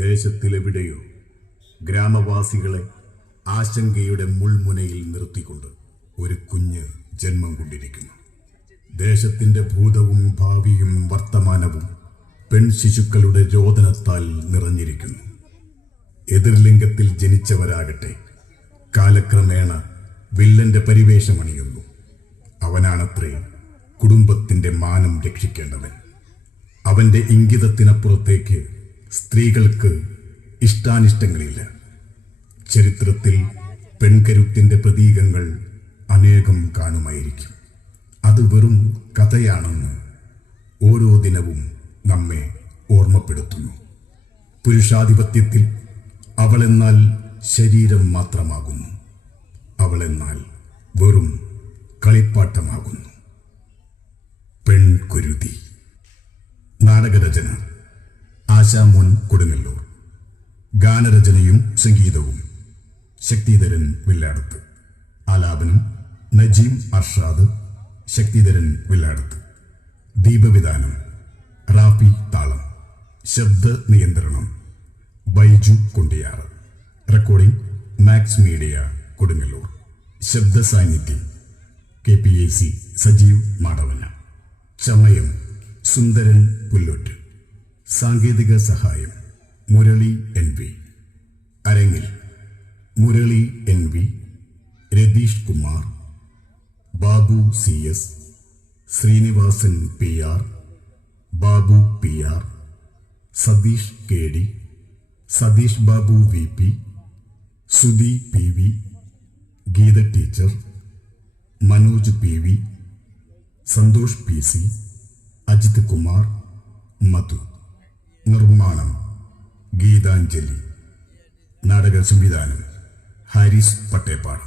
ദേശത്തിലെവിടെയോ ഗ്രാമവാസികളെ ആശങ്കയുടെ മുൾമുനയിൽ നിർത്തിക്കൊണ്ട് ഒരു കുഞ്ഞ് ജന്മം കൊണ്ടിരിക്കുന്നു. ദേശത്തിന്റെ ഭൂതവും ഭാവിയും വർത്തമാനവും പെൺശിശുക്കളുടെ രോദനത്താൽ നിറഞ്ഞിരിക്കുന്നു. എതിർലിംഗത്തിൽ ജനിച്ചവരാകട്ടെ കാലക്രമേണ വില്ലന്റെ പരിവേഷമണിയുന്നു. അവനാണത്രേ കുടുംബത്തിന്റെ മാനം രക്ഷിക്കേണ്ടവൻ. അവന്റെ ഇംഗിതത്തിനപ്പുറത്തേക്ക് സ്ത്രീകൾക്ക് ഇഷ്ടാനിഷ്ടങ്ങളില്ല. ചരിത്രത്തിൽ പെൺകരുത്തിന്റെ പ്രതീകങ്ങൾ അനേകം കാണുമായിരിക്കും. അത് വെറും കഥയാണെന്ന് ഓരോ ദിനവും നമ്മെ ഓർമ്മപ്പെടുത്തുന്നു. പുരുഷാധിപത്യത്തിൽ അവളെന്നാൽ ശരീരം മാത്രമാകുന്നു. അവളെന്നാൽ വെറും കളിപ്പാട്ടമാകുന്നു. പെൺകുരുതി. നാടകരചന ആശാമോൻ കൊടുങ്ങല്ലൂർ. ഗാനരചനയും സംഗീതവും ശക്തിധരൻ വില്ലാടത്ത്. ആലാപനം നജീം അർഷാദ്, ശക്തിധരൻ വില്ലാടത്ത്. ദീപവിധാനം റാഫി താളം. ശബ്ദ നിയന്ത്രണം Baiju Kondiyar. Recording max media Kodungallur. ശബ്ദ സാന്നിധ്യം KPAC സജീവ് മാടവന. ചമയം സുന്ദരൻ പുല്ലോറ്റ്. സാങ്കേതിക സഹായം മുരളി NV. അരങ്ങിൽ Murali NV, Ratheesh Kumar, Babu CS, Sreenivasan PR, Babu PR, Satheesh KD, Satheesh Babu VP, Sudhi PV, Geetha teacher, Manoj PV, Santhosh PC, Ajith Kumar, Madhu. നിർമ്മാണം ഗീതാഞ്ജലി. നാടക സംവിധാനം ഹാരിസ് പട്ടേപ്പാട്.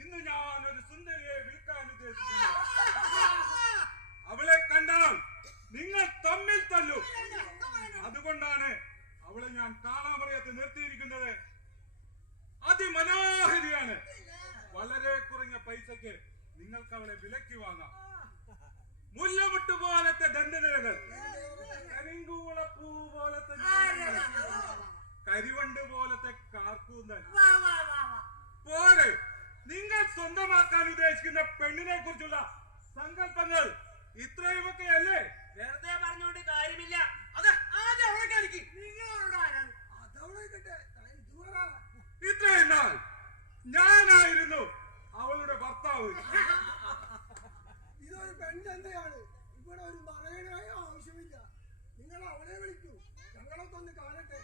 ഇന്ന് ഞാൻ ഒരു സുന്ദരിയെ വിൽക്കാൻ ഉദ്ദേശിക്കുന്നു. അവളെ കണ്ടാൽ നിങ്ങൾ തമ്മിൽ തല്ലു. അതുകൊണ്ടാണ് അവളെ ഞാൻ കാണാമറിയത്ത് നിർത്തിയിരിക്കുന്നത്. അതിമനോഹരിയാണ്. വളരെ കുറഞ്ഞ പൈസക്ക് നിങ്ങൾക്ക് അവളെ വിലക്ക് വാങ്ങാം. മുല്ലമുട്ട് പോലത്തെ ദന്തനിരകൾ, കരിങ്കൂളപ്പൂ പോലത്തെ, കരിവണ്ട് പോലത്തെ കാർക്കൂന്തൽ. പോരെ, നിങ്ങൾ സ്വന്തമാക്കാൻ ഉദ്ദേശിക്കുന്ന പെണ്ണിനെ കുറിച്ചുള്ള സങ്കല്പങ്ങൾ ഇത്രയുമൊക്കെ അല്ലേ? വെറുതെ പറഞ്ഞുകൊണ്ട് കാര്യമില്ല. ഇത്രയും നാൾ ഞാനായിരുന്നു അവളുടെ ഭർത്താവ്. ഇതൊരു പെൺചന്തയാണ്. ഇവിടെ ഒരു മറയനായ ആവശ്യമില്ല. നിങ്ങൾ അവളെ വിളിക്കൂ, ഞങ്ങളൊക്കെ ഒന്ന് കാണട്ടെ.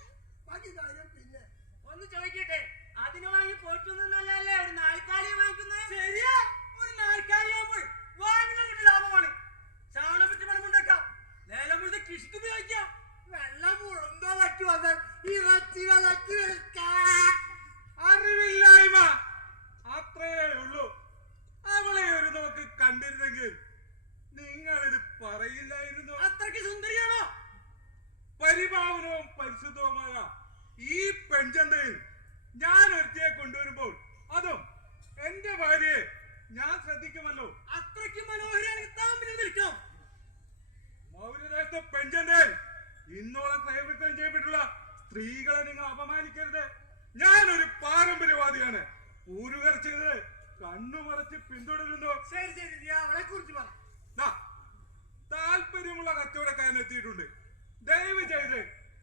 ബാക്കി കാര്യം പിന്നെ. ഒന്ന് ചോദിക്കട്ടെ, അതിന് വാങ്ങി പോറ്റുന്നല്ലേ ഒരു നാൽക്കാലിയെ വാങ്ങിക്കുന്നത്? ശരിയാ, ഒരു നാൽക്കാലിയാകുമ്പോൾ വാങ്ങുന്ന ലാഭമാണ്. ചാണകപ്പെട്ടി പണം ഉണ്ടാക്കാം, ലേലം മുഴുവൻ കൃഷിക്ക് ഉപയോഗിക്കാം. വെള്ളം മുഴുന്തോ വറ്റി വന്നാൽ ഇറച്ചി വിലക്ക് വിൽക്കാം. അറിവില്ലായ്മ അത്രേ ഉള്ളൂ. അവളെ ഒരു നോക്ക് കണ്ടിരുന്നെങ്കിൽ നിങ്ങൾ ഇത് പറയില്ലായിരുന്നു. അത്രയ്ക്ക് സുന്ദരിയാണോ? പരിഭാവനവും പരിശുദ്ധവുമായ ഈ പെൺചന്തയിൽ ഞാൻ ഒരുത്തിയെ കൊണ്ടുവരുമ്പോൾ അതും എന്റെ ഭാര്യയെ ഞാൻ ശ്രദ്ധിക്കുമല്ലോ. അത്രയ്ക്ക് മനോഹരിയാണെങ്കിൽ താമ്പിൽ നിൽക്കാം. മൗര്യദേശത്തെ പെൺചന്തയിൽ ഇന്നോളം ക്രയവിക്രയം ചെയ്യപ്പെട്ടുള്ള സ്ത്രീകളെ നിങ്ങൾ അപമാനിക്കരുത്. ഞാനൊരു പാരമ്പര്യവാദിയാണ്. പൂർവികർ ചെയ്തത് കണ്ണുമറച്ച് പിന്തുടരുന്നു. ശരി ശരി, നീ അവളെ കുറിച്ച് പറ. ദാ, താല്പര്യമുള്ള കച്ചവടക്കാരൻ എത്തിയിട്ടുണ്ട്. ദയവ് ചെയ്ത്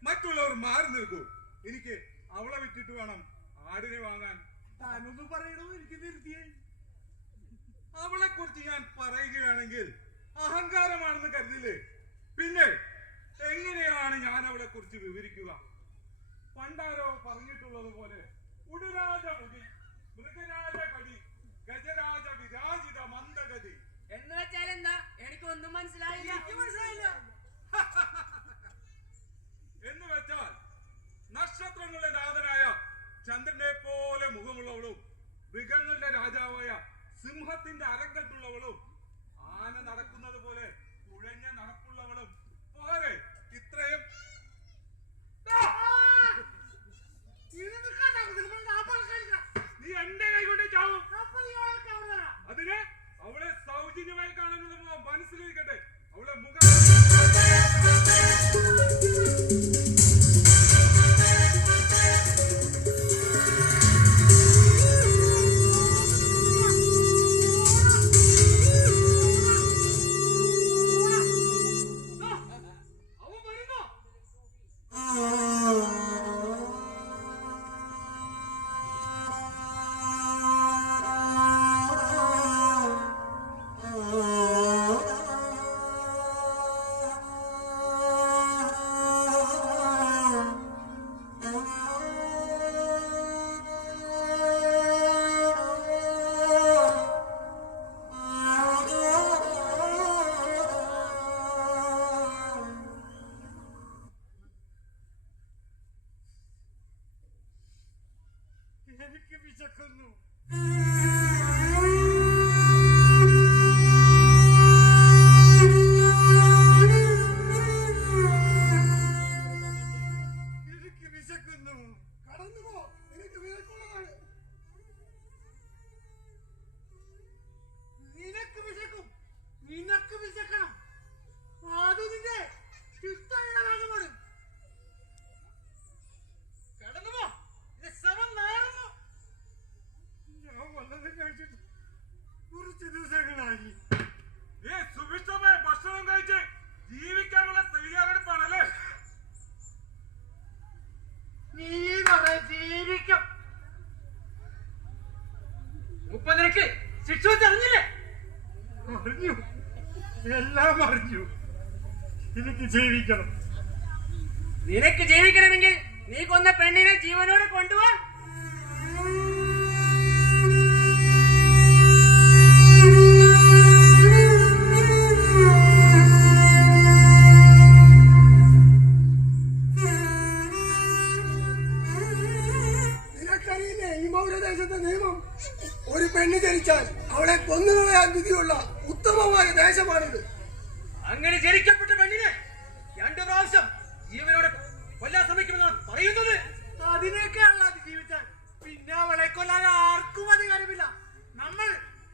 മറ്റുള്ളവർ മാറി നിൽക്കൂ. എനിക്ക് അവളെ വിറ്റിട്ട് വേണം ആടിനെ വാങ്ങാൻ. താനൊന്നും പറയണോ, എനിക്ക് നിർത്തിയേ. അവളെ കുറിച്ച് ഞാൻ പറയുകയാണെങ്കിൽ അഹങ്കാരമാണെന്ന് കരുതില്ലേ? പിന്നെ എങ്ങനെയാണ് ഞാൻ അവളെ കുറിച്ച് വിവരിക്കുക? പണ്ടാരോ പറഞ്ഞിട്ടുള്ളത് പോലെ ഉടുരാജ മുടി, മൃഗരാജ കടി, ഗജരാജ വിരാജിത മന്ദഗതി. എന്ന് വെച്ചാൽ എന്താ? എനിക്കൊന്നും മനസ്സിലായില്ല. എന്ന് വെച്ചാൽ നക്ഷത്രങ്ങളുടെ നാഥനായ ചന്ദ്രനെ പോലെ മുഖമുള്ളവളും, മൃഗങ്ങളുടെ രാജാവായ സിംഹത്തിന്റെ അരങ്ങത്തുള്ളവളും, ആന നടക്കുന്നത് പോലെ കുഴഞ്ഞ നടപ്പുള്ളവളും പോരെ. ഇത്രയും നീ എന്റെ കൈ കൊണ്ട് ചാവും. അതിന് അവളെ സൗജന്യമായി കാണുന്നത് മനസ്സിലിരിക്കട്ടെ. അവളെ മുഖം എനിക്ക് വിശക്കുന്നു. എനിക്ക് വിശക്കുന്നു. കടന്നു പോ, നിനക്ക് വിശക്കുള്ളതാണ്. നിനക്ക് വിശക്കും, നിനക്ക് വിശക്കണം. അത് നിന്റെ ഇഷ്ടമുള്ള ഭാഗമാണ്. കടന്നു പോ, ഇത് ശവം നാറുന്നു. ഞാൻ വല്ലതും കഴിച്ചിട്ട് കുറച്ച് ദിവസങ്ങളായി. സുഭിഷ്ടമായ ഭക്ഷണം കഴിച്ച് ജീവിക്കാനുള്ള തയ്യാറെടുപ്പാണല്ലേ? നീ കുറെ ജീവിക്കും. മുപ്പതിനക്ക് ശിക്ഷ അറിഞ്ഞില്ലേ? അറിഞ്ഞു, എല്ലാം അറിഞ്ഞു. എനിക്ക് ജീവിക്കണം. നിനക്ക് ജീവിക്കണമെങ്കിൽ നീ കൊന്ന പെണ്ണിനെ ജീവനോടെ കൊണ്ടുപോവാ. നിനക്കറിയില്ലേ ഈ മൗര്യദേശത്തെ നിയമം? ഒരു പെണ്ണ് ജനിച്ചാൽ അവളെ കൊന്നുകളയാൻ വിധിയുള്ള ഉത്തമമായ ദേശമാണിത്. അങ്ങനെ ജനിക്കപ്പെട്ട പെണ്ണിനെ 2 പ്രാവശ്യം ജീവനോടെ കൊല്ലാൻ ശ്രമിക്കുമെന്നാണ് പറയുന്നത്. അതിനേക്കാൾ ജീവിച്ചാൽ പിന്നെ അവളെ കൊല്ലാൻ ആർക്കും അധികാരമില്ല. നമ്മൾ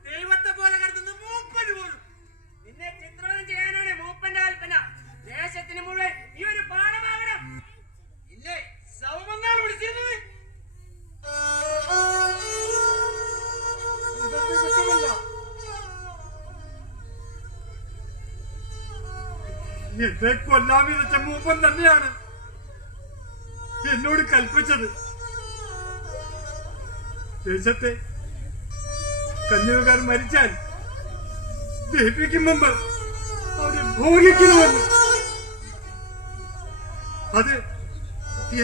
ദൈവത്തെ പോലെ കരുതുന്ന മൂപ്പന് പോലും. നിന്നെ ചിത്രണം ചെയ്യാനാണ് മൂപ്പന്റെ കൽപ്പന. ദേശത്തിന് മുഴുവൻ ഈ ഒരു പാഠമാകണം. ഇല്ലേ ശവമെന്നാണ് വിളിച്ചിരുന്നത്. ഇതൊക്കെ കുറ്റമല്ല. എന്നെ കൊല്ലാൻ വിധിച്ച മൂപ്പൻ തന്നെയാണ് എന്നോട് കൽപ്പിച്ചത്. ദേശത്തെ കന്യകക്കാർ മരിച്ചാൽ ദഹിപ്പിക്കും മുമ്പ് അവരെ ഭോഗിക്കണമെന്ന്. അത്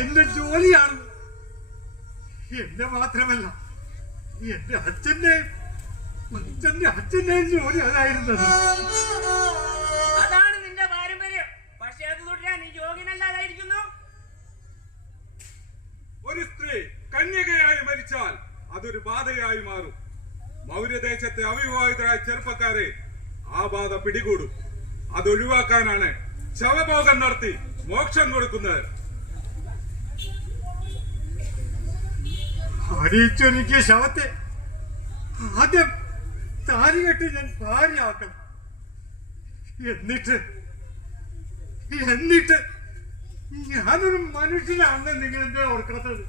എന്റെ ജോലിയാണ്. എന്റെ മാത്രമല്ല, എന്റെ അച്ഛന്റെയും ജോലി അതായിരുന്നത്. അതാണ് നിന്റെ പാരമ്പര്യം. പക്ഷെ അത് തുടരാൻ നീ യോഗ്യനല്ലാതായിരിക്കുന്നു. ഒരു സ്ത്രീ കന്യകയായി മരിച്ചാൽ അതൊരു ബാധയായി മാറും. മൗര്യദേശത്തെ അവിവാഹിതരായ ചെറുപ്പക്കാരെ ആ ബാധ പിടികൂടും. അതൊഴിവാക്കാനാണ് ശവഭോഗം നടത്തി മോക്ഷം കൊടുക്കുന്നത്. അടിച്ചൊരുക്കിയ ശവത്തെ ആദ്യം താലി കെട്ടി ഞാൻ ഭാര്യയാക്കണം. എന്നിട്ട് ഞാനൊരു മനുഷ്യനാണെന്ന് നിങ്ങൾ എന്താ ഓർക്കാത്തത്?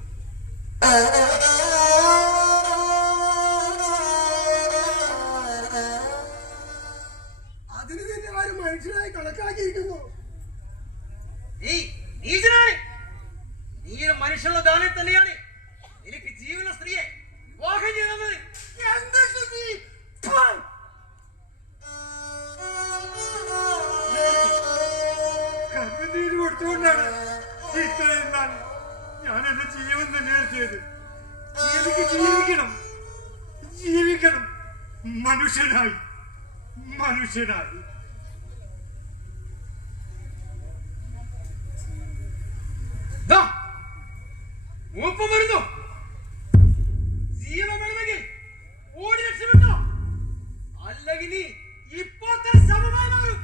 നൽകിയിരിക്കുന്നു. നീ നീചനാണ്. നീ ഒരു മനുഷ്യനുള്ള ദാനം തന്നെയാണ് എനിക്ക് ജീവന സ്ത്രീയെ വിവാഹം ചെയ്യുന്നത്. എന്താ ശരി? കണ്ണുനീര് കൊടുത്തുകൊണ്ടാണ് ഇത്രയും നാൾ ഞാൻ എന്റെ ജീവൻ തന്നെ ചെയ്ത്. എനിക്ക് ജീവിക്കണം മനുഷ്യനായി. മൂപ്പം വരുന്നു. ജീവൻ വേണമെങ്കിൽ ഓടി രക്ഷപ്പെട്ടോ, അല്ലെങ്കിൽ നീ ഇപ്പോൾ തന്നെ സമമായി മാറും.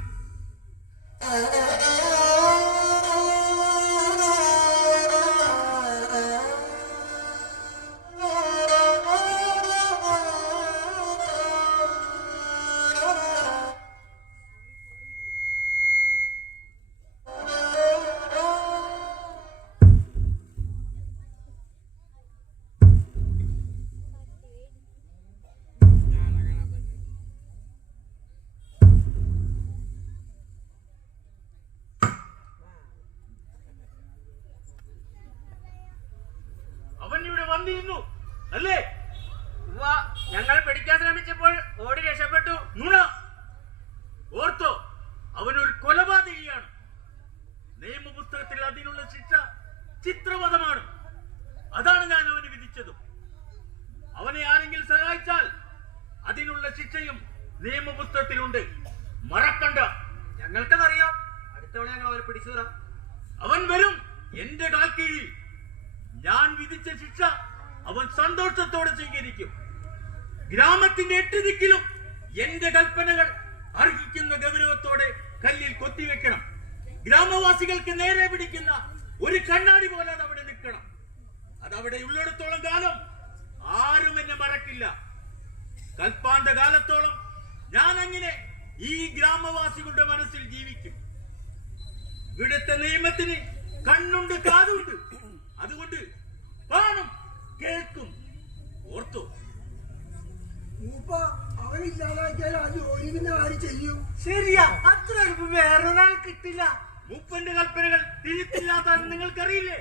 അവൻ ഇവിടെ വന്നിരുന്നു അല്ലേ? ഞങ്ങൾ പിടിക്കാൻ ശ്രമിച്ചപ്പോൾ ഓടി രക്ഷപ്പെട്ടു. നുണ. ഓർത്തോ, അവനൊരു കൊലപാതകിയാണ്. നിയമപുസ്തകത്തിൽ അതിനുള്ള ശിക്ഷ ചിത്രവധമാണ്. അതാണ് ഞാൻ അവന് വിധിച്ചതും. അവനെ ആരെങ്കിലും സഹായിച്ചാൽ അതിനുള്ള ശിക്ഷയും നിയമപുസ്തകത്തിലുണ്ട്. മറക്കണ്ട. ഞങ്ങൾക്കതറിയാം. അടുത്തവണ ഞങ്ങൾ അവരെ പിടിച്ചു തരാം. അവൻ വരും എന്റെ കാൽ കീഴിൽ. ഞാൻ വിധിച്ച ശിക്ഷ അവൻ സന്തോഷത്തോടെ സ്വീകരിക്കും. ഗ്രാമത്തിന്റെ 8 ദിക്കിലും എന്റെ കൽപ്പനകൾ അർഹിക്കുന്ന ഗൗരവത്തോടെ കല്ലിൽ കൊത്തിവെക്കണം. ഗ്രാമവാസികൾക്ക് നേരെ പിടിക്കുന്ന ഒരു കണ്ണാടി പോലെ അത് അവിടെ നിൽക്കണം. അതവിടെ ഉള്ളിടത്തോളം കാലം ആരും എന്നെ മറക്കില്ല. കൽപ്പാന്ത കാലത്തോളം ഞാൻ അങ്ങനെ ഈ ഗ്രാമവാസികളുടെ മനസ്സിൽ ജീവിക്കും. ഇവിടുത്തെ നിയമത്തിന് കണ്ണുണ്ട്, കാതുണ്ട്. അതുകൊണ്ട് കാണും, കേൾക്കും. ഓർത്തോ? മൂപ്പ അവനില്ലാതാക്കിയാൽ ആ ജോലി പിന്നെ ആര് ചെയ്യും? ശരിയാ, അത്ര എളുപ്പം വേറൊരാൾ കിട്ടില്ല. മൂപ്പന്റെ കൽപ്പനകൾ തിരുത്തില്ലാത്താണെന്ന് നിങ്ങൾക്കറിയില്ലേ?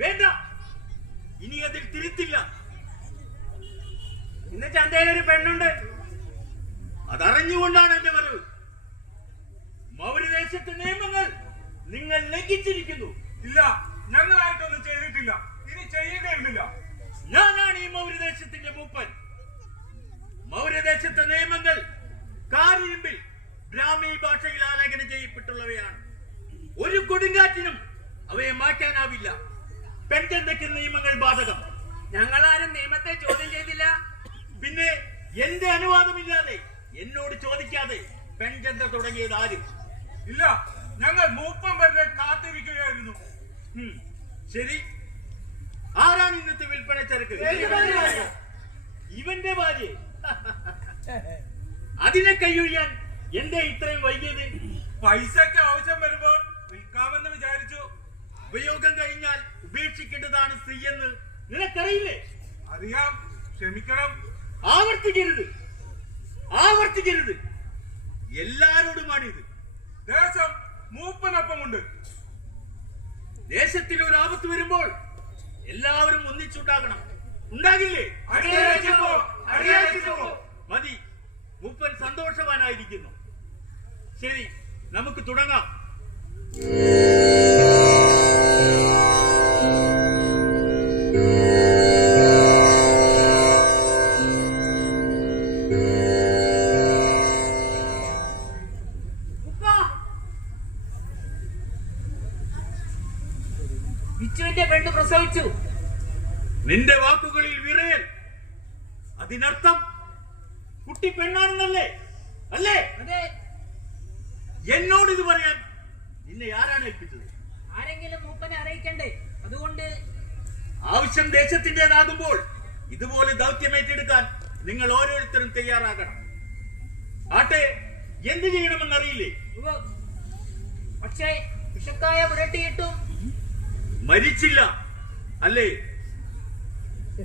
വേണ്ട, ഇനി അതിൽ തിരുത്തില്ല. ഇന്ന് ചന്തയിൽ ഒരു പെണ്ണുണ്ട്. അതറിഞ്ഞുകൊണ്ടാണ് എന്റെ വരവ്. മൗര്യദേശത്തെ നിയമങ്ങൾ നിങ്ങൾ ലംഘിച്ചിരിക്കുന്നു. ഇല്ല, ഞങ്ങളായിട്ടൊന്നും ചെയ്തിട്ടില്ല, ഇനി ചെയ്യുകയുമില്ല. ഞാനാണ് ഈ മൗര്യദേശത്തിന്റെ മൂപ്പൻ. മൗര്യദേശത്തെ നിയമങ്ങൾ കാരിരുമ്പിൽ ബ്രാഹ്മി ഭാഷയിൽ ആലേഖനം ചെയ്യപ്പെട്ടുള്ളവയാണ്. ഒരു കൊടുങ്കാറ്റിനും അവയെ മാറ്റാനാവില്ല. പെൺചന്തയ്ക്ക് നിയമങ്ങൾ ബാധകം. ഞങ്ങളാരും നിയമത്തെ ചോദ്യം ചെയ്തില്ല. പിന്നെ എന്റെ അനുവാദമില്ലാതെ, എന്നോട് ചോദിക്കാതെ പെൺചന്ത തുടങ്ങിയത് ആരും? ഇല്ല, ഞങ്ങൾ മൂപ്പം വരെ കാത്തിരിക്കുകയായിരുന്നു. ശരി, ആരാണ് ഇന്നത്തെ വിൽപ്പന ചരക്ക്? ഇവന്റെ ഭാര്യ. അതിനെ കൈയൊഴിയാൻ എന്തേ ഇത്രയും വൈകിയത്? പൈസക്ക് ആവശ്യം വരുമ്പോൾ വിൽക്കാമെന്ന് വിചാരിച്ചു. ഉപയോഗം കഴിഞ്ഞാൽ ഉപേക്ഷിക്കേണ്ടതാണ് സ്ത്രീയെന്ന് നിനക്കറിയില്ലേ? അറിയാം, ക്ഷമിക്കണം. ആവർത്തിക്കരുത്. എല്ലാരോടുമാണിത്. ദേശം മൂപ്പനൊപ്പമുണ്ട്. ദേശത്തിൽ ഒരു ആപത്ത് വരുമ്പോൾ എല്ലാവരും ഒന്നിച്ചുണ്ടാകണം. ഉണ്ടാകില്ലേ? മതി, മൂപ്പൻ സന്തോഷവാനായിരിക്കുന്നു. ശരി, നമുക്ക് തുടങ്ങാം. ബിച്ചുവിന്റെ പെണ്ണ് പ്രസവിച്ചു. നിന്റെ വാക്കുകളിൽ വിറയൽ. അതിനർത്ഥം കുട്ടി പെണ്ണാണെന്നല്ലേ? അല്ലേ? എന്നോട് ഇത് പറയാൻ നിന്നെ ആരാണ് ഏൽപ്പിച്ചത്? ആരെങ്കിലും മൂപ്പനെ അറിയിക്കണ്ടേ? അതുകൊണ്ട് ആവശ്യം ദേശത്തിന്റേതാകുമ്പോൾ ഇതുപോലെ ദൗത്യം ഏറ്റെടുക്കാൻ നിങ്ങൾ ഓരോരുത്തരും തയ്യാറാകണം. ആട്ടെ, എന്ത് ചെയ്യണമെന്നറിയില്ലേ? പക്ഷേ വിഷക്കായ പുരട്ടിയിട്ടും മരിച്ചില്ല അല്ലേ?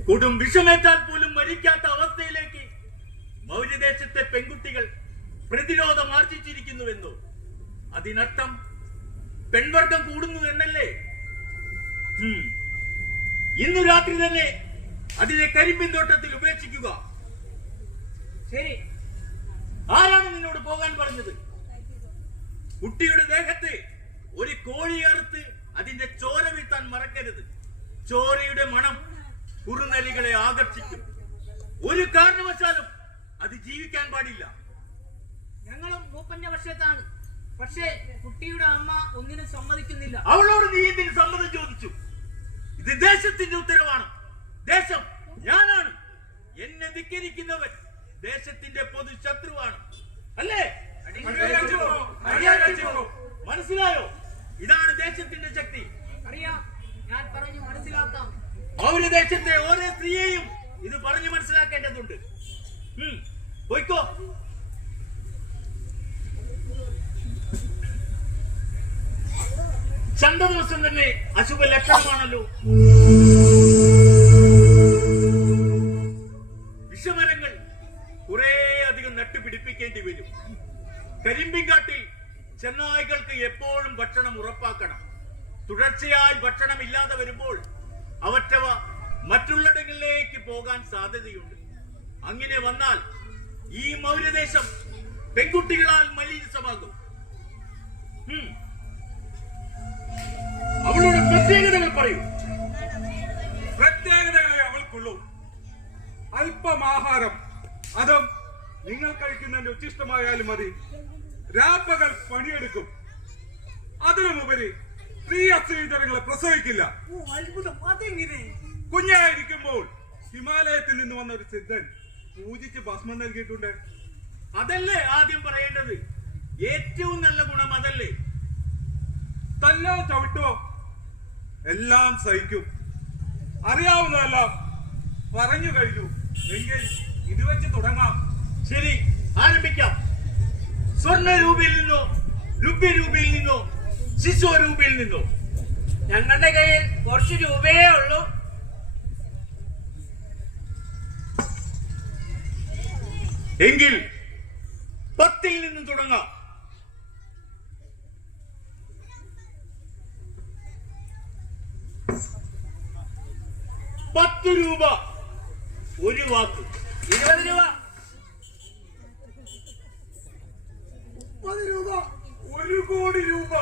കൊടും വിഷമേറ്റാൽ പോലും മരിക്കാത്ത അവസ്ഥയിലേക്ക് മൗര്യദേശത്തെ പെൺകുട്ടികൾ പ്രതിരോധം ആർജിച്ചിരിക്കുന്നുവെന്നോ? അതിനർത്ഥം പെൺവർഗം കൂടുന്നു എന്നല്ലേ? ഇന്നു രാത്രി തന്നെ അതിനെ കരിമ്പിൻ തോട്ടത്തിൽ ഉപേക്ഷിക്കുക. ശരി. ആരാണ് നിന്നോട് പോകാൻ പറഞ്ഞത്? കുട്ടിയുടെ ദേഹത്ത് ഒരു കോഴി അറുത്ത് അതിന്റെ ചോര വീഴ്ത്താൻ മറക്കരുത്. ചോരയുടെ മണം കുറുനരികളെ ആകർഷിക്കും. ഒരു കാരണവശാലും അത് ജീവിക്കാൻ പാടില്ല. ഞങ്ങളും മൂപ്പന്റെ പക്ഷത്താണ്. പക്ഷേ കുട്ടിയുടെ അമ്മ ഒന്നിനും സമ്മതിക്കുന്നില്ല. അവളോട് നീ എന്തിന് സമ്മതം ചോദിച്ചു? ഇത് ദേശത്തിന്റെ ഉത്തരവാണ്. ദേശം ഞാനാണ്. എന്നെ ധിക്കരിക്കുന്നവൻ ദേശത്തിന്റെ പൊതു ശത്രുവാണ്. അല്ലേ? മനസ്സിലായോ? ഇതാണ് ദേശത്തിന്റെ ശക്തി. അറിയാം, ഞാൻ പറഞ്ഞു മനസ്സിലാക്കാം. അവര് ദേശത്തെ ഓരോ സ്ത്രീയെയും ഇത് പറഞ്ഞു മനസ്സിലാക്കേണ്ടതുണ്ട്. പോയിക്കോ. ചന്ത ദിവസം തന്നെ അശുഭ ലക്ഷണമാണല്ലോ. വിഷമരങ്ങൾ കുറെ അധികം നട്ടുപിടിപ്പിക്കേണ്ടി വരും. കരിമ്പിൻകാട്ടിൽ ചെന്നായ്കൾക്ക് എപ്പോഴും ഭക്ഷണം ഉറപ്പാക്കണം. തുടർച്ചയായി ഭക്ഷണം ഇല്ലാതെ വരുമ്പോൾ അവറ്റവ മറ്റുള്ളിടങ്ങളിലേക്ക് പോകാൻ സാധ്യതയുണ്ട്. അങ്ങനെ വന്നാൽ ഈ മൗര്യദേശം പെൺകുട്ടികളാൽ മലീനസമാകും. അവളുടെ പ്രത്യേകതകൾ പറയൂ. പ്രത്യേകതകളെ അവൾക്കുള്ളൂ. അല്പമാഹാരം, അതും നിങ്ങൾ കഴിക്കുന്നതിന്റെ ഉച്ചിഷ്ടമായാലും മതി. രാപ്പകൽ പണിയെടുക്കും. അതിനുമുപരി സ്ത്രീ അശ്രീധരങ്ങളെ പ്രസവിക്കില്ല. അത്ഭുതം. അതെങ്ങനെ? കുഞ്ഞായിരിക്കുമ്പോൾ ഹിമാലയത്തിൽ നിന്ന് വന്ന ഒരു സിദ്ധൻ പൂജിച്ച് ഭസ്മം നൽകിയിട്ടുണ്ട്. അതല്ലേ ആദ്യം പറയേണ്ടത്? ഏറ്റവും നല്ല ഗുണം അതല്ലേ? തല്ലോ ചവിട്ടോ എല്ലാം സഹിക്കും. അറിയാവുന്നതെല്ലാം പറഞ്ഞു കഴിഞ്ഞു. എങ്കിൽ ഇത് വെച്ച് തുടങ്ങാം. ശരി, ആരംഭിക്കാം. സ്വർണ്ണ രൂപയിൽ നിന്നോ, രുബ്യ രൂപയിൽ നിന്നോ, ശിശു രൂപയിൽ നിന്നോ? ഞങ്ങളുടെ കയ്യിൽ കുറച്ച് രൂപയേ ഉള്ളൂ. എങ്കിൽ 10 നിന്ന് തുടങ്ങാം. 10 രൂപ ഒരു വാക്ക്. 20 രൂപ. 30 രൂപ. 1 കോടി രൂപ.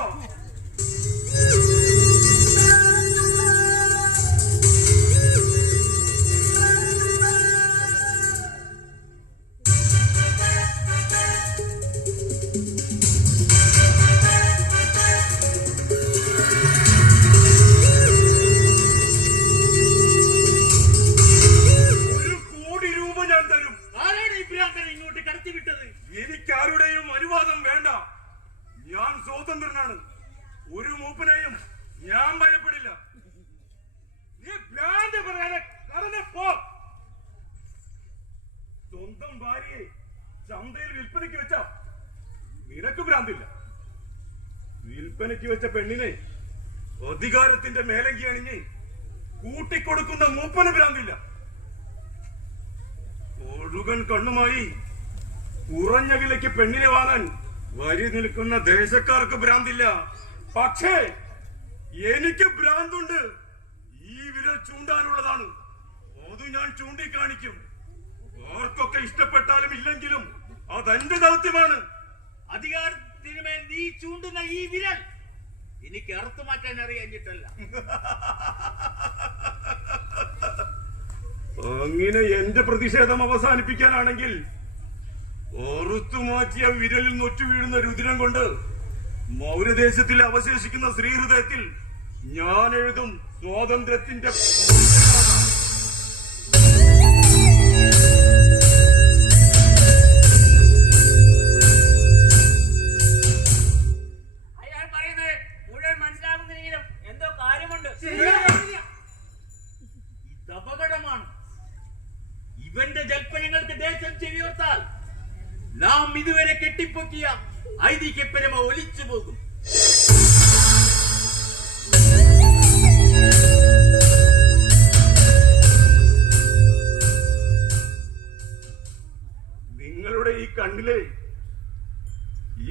എനിക്കാരുടെയും അനുവാദം വേണ്ട. ഞാൻ സ്വതന്ത്രനാണ്. ഒരു മൂപ്പനെയും ഞാൻ ഭയപ്പെടില്ല. നീ ഭ്രാന്ത് പറയാതെ കടന്നു പോ. സ്വന്തം ഭാര്യയെ ചന്തയിൽ വിൽപ്പനയ്ക്ക് വെച്ച നിനക്ക് ഭ്രാന്തില്ല. വിൽപ്പനയ്ക്ക് വെച്ച പെണ്ണിനെ അധികാരത്തിന്റെ മേലങ്കി അണിഞ്ഞ് കൂട്ടിക്കൊടുക്കുന്ന മൂപ്പന് ഭ്രാന്തില്ല. ഒഴുകൻ കണ്ണുമായി കുറഞ്ഞ വിലയ്ക്ക് പെണ്ണിനെ വാങ്ങാൻ വരി നിൽക്കുന്ന ദേശക്കാർക്ക് ഭ്രാന്തില്ല. പക്ഷേ എനിക്ക് ഭ്രാന്തുണ്ട്. ഈ വിരൽ ചൂണ്ടാനുള്ളതാണ്. അത് ഞാൻ ചൂണ്ടിക്കാണിക്കും. ആർക്കൊക്കെ ഇഷ്ടപ്പെട്ടാലും ഇല്ലെങ്കിലും അതെന്റെ ദൗത്യമാണ്. അധികാരത്തിനുമേൽ നീ ചൂണ്ടുന്ന ഈ വിരൽ എനിക്ക് അറുത്തു മാറ്റാൻ അറിയാഞ്ഞിട്ടല്ല. അങ്ങനെ എന്റെ പ്രതിഷേധം അവസാനിപ്പിക്കാനാണെങ്കിൽ ഓറുത്തുമാറ്റിയ വിരലിൽ നൊറ്റു വീഴുന്ന രുദ്രം കൊണ്ട് മൗര്യദേശത്തിൽ അവശേഷിക്കുന്ന ശ്രീഹൃദയത്തിൽ ഞാൻ എഴുതും സ്വാതന്ത്ര്യത്തിന്റെ. അയാൾ പറയുന്നത് മുഴുവൻ മനസ്സിലാകുന്നെങ്കിലും എന്തോ കാര്യമുണ്ട്. ഇത് അപകടമാണ്. ഇവന്റെ ജൽപ്പനങ്ങൾക്ക് ദേശം ചെവിയോർത്താൽ നാം ഇതുവരെ കെട്ടിപ്പൊക്കിയ ഐതിഹ്യപരമ ഒലിച്ചു പോകും. നിങ്ങളുടെ ഈ കണ്ണിലെ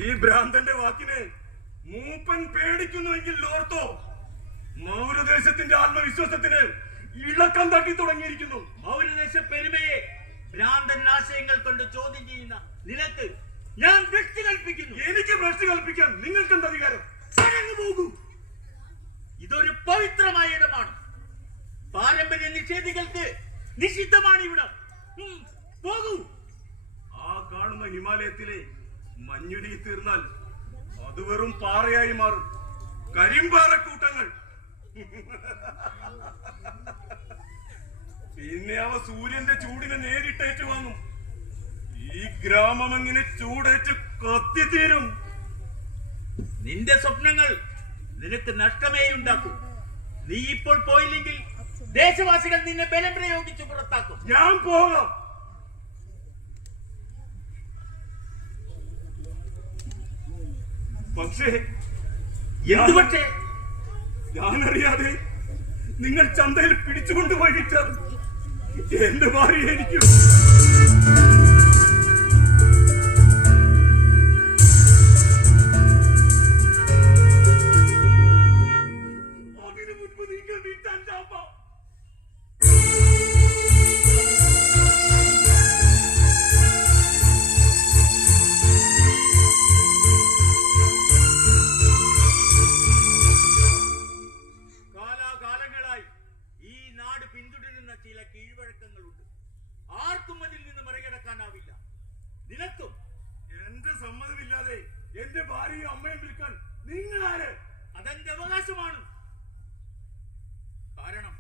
ഈ ഭ്രാന്തന്റെ വാക്കിന് മൂപ്പൻ പേടിക്കുന്നുവെങ്കിൽ ഓർത്തോ, മൗരദേശത്തിന്റെ ആത്മവിശ്വാസത്തിന് ഇളക്കം തട്ടി തുടങ്ങിയിരിക്കുന്നു. മൗര്യദേശ പെരുമയെ ഭ്രാന്തൻ ആശയങ്ങൾ കൊണ്ട് ചോദ്യം ചെയ്യുന്ന നിനക്ക് ഞാൻ ഭ്രഷ്ടി കൽപ്പിക്കുന്നു. എനിക്ക് ഭ്രഷ്ടി കൽപ്പിക്കാൻ നിങ്ങൾക്ക് എന്ത് അധികാരം? കടന്നു പോകൂ. ഇതൊരു പവിത്രമായ ഇടമാണ്. പാരമ്പര്യ നിഷേധികൾക്ക് നിഷിദ്ധമാണ് ഇവിടം. പോകൂ. ആ കാണുന്ന ഹിമാലയത്തിലെ മഞ്ഞുരുകി തീർന്നാൽ അത് വെറും പാറയായി മാറും. കരിമ്പാറക്കൂട്ടങ്ങൾ. പിന്നെ അവ സൂര്യന്റെ ചൂടിനെ നേരിട്ടേറ്റു വാങ്ങും. ഈ ഗ്രാമം അങ്ങനെ ചൂടേറ്റ് കത്തിത്തീരും. നിന്റെ സ്വപ്നങ്ങൾ നിനക്ക് നഷ്ടമേ ഉണ്ടാക്കും. നീ ഇപ്പോൾ പോയില്ലെങ്കിൽ ദേശവാസികൾ നിന്നെ ബലം പ്രയോഗിച്ച് പുറത്താക്കും. ഞാൻ പോകാം. പക്ഷേ എന്തു പക്ഷേ? ഞാനറിയാതെ നിങ്ങൾ ചന്തയിൽ പിടിച്ചുകൊണ്ടുപോയി വിറ്റാൽ എന്റെ ഭാര്യ എനിക്കും അതിനു മുൻപ് നിങ്ങൾ വിറ്റാൻ ചാപ്പാ. കാലാകാലങ്ങളായി ഈ നാട് പിന്തുടരുന്ന ചില കീഴ്വഴക്കങ്ങളുണ്ട്. ആർക്കും അതിൽ നിന്ന് മറികടക്കാനാവില്ല. നിനക്കും. എന്റെ സമ്മതമില്ലാതെ എന്റെ ഭാര്യയും അമ്മയും വിൽക്കാൻ നിങ്ങളാര്? അതെന്റെ അവകാശമാണ്. കാരണം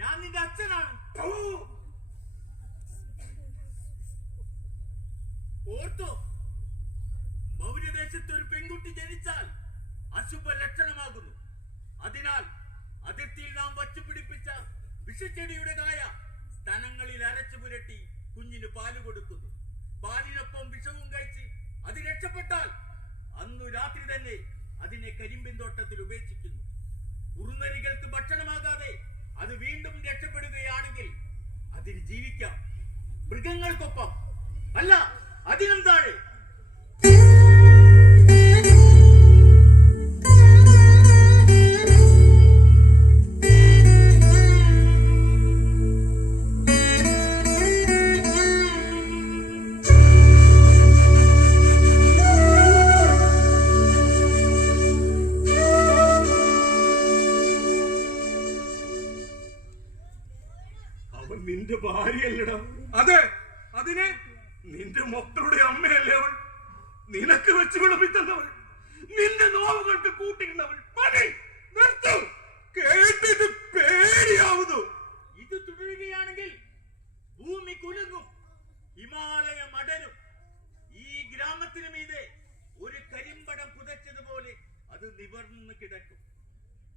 ഞാൻ നിന്റെ അച്ഛനാണ്. ഓർത്തോ, മൗര്യദേശത്ത് ഒരു പെൺകുട്ടി ജനിച്ചാൽ അശുഭ ലക്ഷണമാകുന്നു. അതിനാൽ അതിർത്തിയിൽ നാം വച്ചുപിടിപ്പിച്ച വിഷച്ചെടിയുടെ കായ സ്തനങ്ങളിൽ അരച്ചു പുരട്ടി കുഞ്ഞിന് പാല് കൊടുക്കുന്നു. പാലിനൊപ്പം വിഷവും കഴിച്ച് അത് രക്ഷപ്പെട്ടാൽ അന്നു രാത്രി തന്നെ അതിനെ കരിമ്പിൻ തോട്ടത്തിൽ ഉപേക്ഷിക്കുന്നു. കുറുനരികൾക്ക് ഭക്ഷണമാകാതെ അത് വീണ്ടും രക്ഷപ്പെടുകയാണെങ്കിൽ അതിന് ജീവിക്കാം. മൃഗങ്ങൾക്കൊപ്പം അല്ല, അതിനും താഴെ. അവൻ നിന്റെ ഭാര്യയല്ലടാ. അതെ, അതിനെ നിന്റെ മക്കളുടെ അമ്മയല്ലേ അവൾ? നിനക്ക് വെച്ച് വിളമ്പിത്തന്നവൾ, നിന്റെ നോവുകൾക്ക് കൂട്ടിയിരുന്നവൾ. മതി, നിർത്തൂ. കേട്ടിട്ട് പേടിയാവുന്നു. ഇത് തുടരുകയാണെങ്കിൽ ഭൂമി കുലുങ്ങും, ഹിമാലയം അടരും. ഈ ഗ്രാമത്തിന് മീതെ ഒരു കരിമ്പടം പുതച്ചതുപോലെ അത് നിവർന്നു കിടക്കും.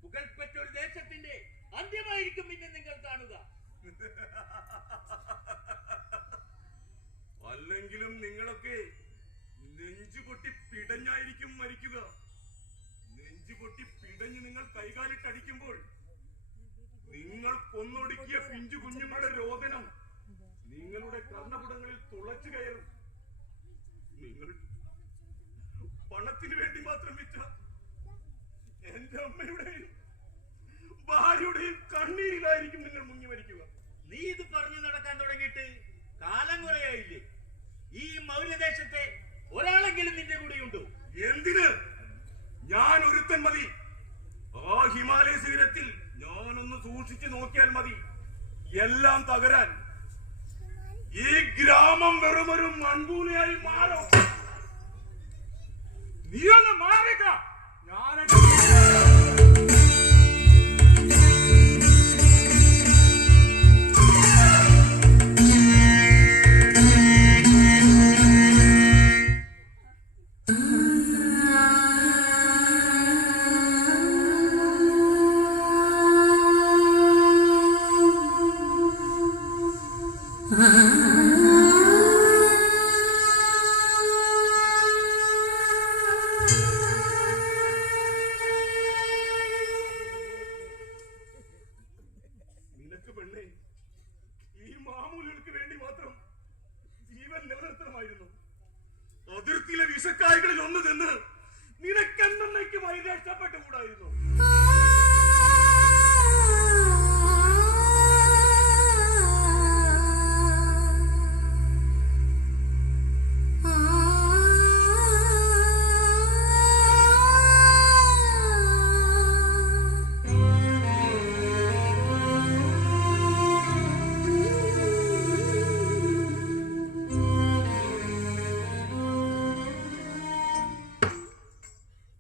പുകൾപ്പെട്ട ഒരു ദേശത്തിന്റെ അന്ത്യമായിരിക്കും പിന്നെ നിങ്ങൾ കാണുക. അല്ലെങ്കിലും നിങ്ങളൊക്കെ നെഞ്ചുപൊട്ടി പിടഞ്ഞായിരിക്കും മരിക്കുക. നെഞ്ചുപൊട്ടി പിടഞ്ഞ് നിങ്ങൾ കൈകാലിട്ടടിക്കുമ്പോൾ നിങ്ങൾ കൊന്നൊടുക്കിയ പിഞ്ചു കുഞ്ഞുങ്ങളുടെ രോദനം നിങ്ങളുടെ കർണപുടങ്ങളിൽ തുളച്ചു കയറും. നിങ്ങൾ പണത്തിന് വേണ്ടി മാത്രം വിറ്റ എന്റെ അമ്മയുടെയും ഭാര്യയുടെയും കണ്ണീരിലായിരിക്കും നിങ്ങൾ മുങ്ങി മരിക്കുക. നീ ഇത് പറഞ്ഞു നടക്കാൻ തുടങ്ങിയിട്ട് കാലം കുറയായില്ലേ? ഈ മൗര്യദേശത്തെ ഒരാളെങ്കിലും നിന്റെ കൂടെയുണ്ടോ? എന്തിന്? ഞാൻ ഒരുത്തൻ മതി. ആ ഹിമാലയ ശിഖരത്തിൽ ഞാനൊന്ന് സൂക്ഷിച്ചു നോക്കിയാൽ മതി എല്ലാം തകരാൻ. ഈ ഗ്രാമം വെറുമൊരു മൺകൂനയായി മാറും. നീ ഒന്ന് മാറിക്ക. നിനക്ക് പെണ്ണേ, ഈ മാമൂലുകൾക്ക് വേണ്ടി മാത്രം ജീവൻ നിലനിർത്തണമായിരുന്നു. അതിർത്തിയിലെ വിഷക്കായ്കളിൽ ഒന്ന് നിന്ന് നിനക്കെന്നേക്കുമായി രക്ഷപ്പെട്ടുകൂടായിരുന്നു.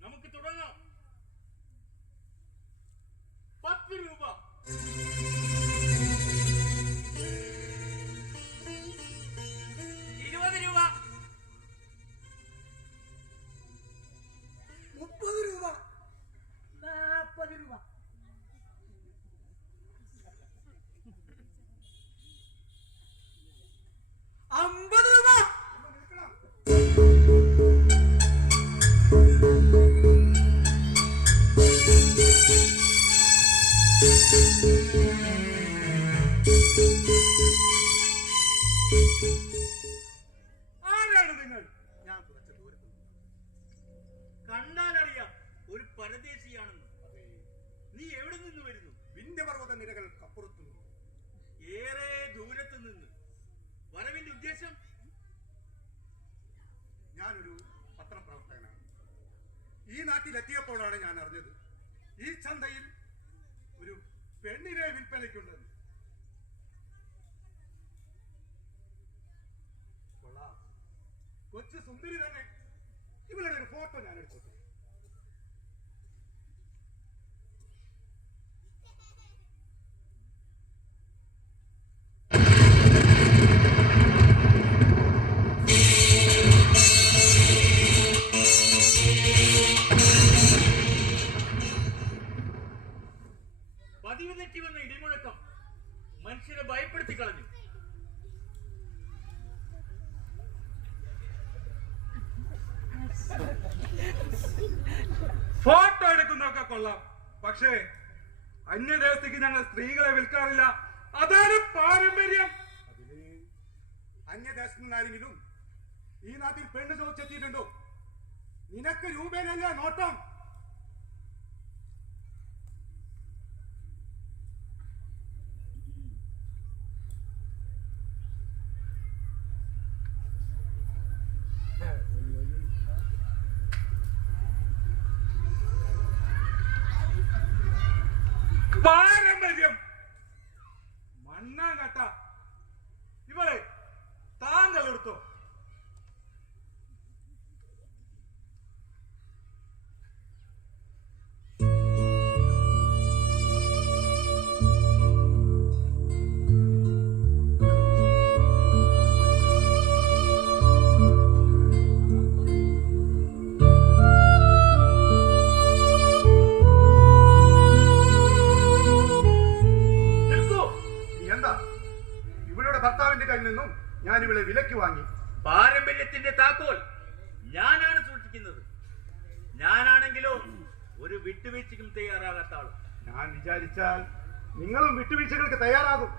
നമുക്ക് തുടങ്ങാം. 10 രൂപ. 20 രൂപ. 30 രൂപ. 40 രൂപ. 50 രൂപ. ആരാണ് നിങ്ങൾ? ഞാൻ കുറച്ച് ദൂരത്ത് നിന്ന്. കണ്ടാലറിയാം ഒരു പരദേശിയാണെന്ന്. നീ എവിടെ നിന്ന് വരുന്നു? വിന്ധ്യപർവ്വത നിരകൾക്കപ്പുറത്തു നിന്ന്. ഏറെ ദൂരത്ത് നിന്ന്. വരവിന്റെ ഉദ്ദേശം? ഞാനൊരു പത്രപ്രവർത്തകനാണ്. ഈ നാട്ടിലെത്തിയപ്പോഴാണ് ഞാൻ അറിഞ്ഞത് ഈ ചന്തയിൽ ഒരു പെണ്ണിനെ വിൽപ്പനയ്ക്കുണ്ടെന്ന്. കൊള്ളാം, കൊച്ചു സുന്ദരി തന്നെ. ഇവളുടെ ഒരു ഫോട്ടോ ഞാൻ എടുത്തോട്ടെ. പതിവ് തെറ്റി വന്ന ഇടിമുഴക്കം മനുഷ്യരെ ഭയപ്പെടുത്തി കളഞ്ഞു. ഫോട്ടോ എടുക്കുന്നതൊക്കെ കൊള്ളാം, പക്ഷേ അന്യദേശത്തേക്ക് ഞങ്ങൾ സ്ത്രീകളെ വിൽക്കാറില്ല. അതാണ് പാരമ്പര്യം. അതിന് അന്യദേശത്തു നിന്നാരെങ്കിലും ഈ നാട്ടിൽ പെണ്ണ് ചോദിച്ചെത്തിയിട്ടുണ്ടോ? നിനക്ക് രൂപേനല്ല നോട്ടം. പാരമ്പര്യം മണ്ണാങ്കട്ട. ഇവളെ താങ്കൾ എടുത്തോ. നീ എന്താ? ഇവളുടെ ഭർത്താവിന്റെ കയ്യിൽ നിന്നും ഞാൻ ഇവളെ വിലക്ക് വാങ്ങി. പാരമ്പര്യത്തിന്റെ താക്കോൽ ഞാനാണ് സൂക്ഷിക്കുന്നത്. ഞാനാണെങ്കിലോ ഒരു വിട്ടുവീഴ്ചയ്ക്കും തയ്യാറാകാത്ത ആള്. ഞാൻ വിചാരിച്ചാൽ നിങ്ങളും വിട്ടുവീഴ്ചകൾക്ക് തയ്യാറാകും.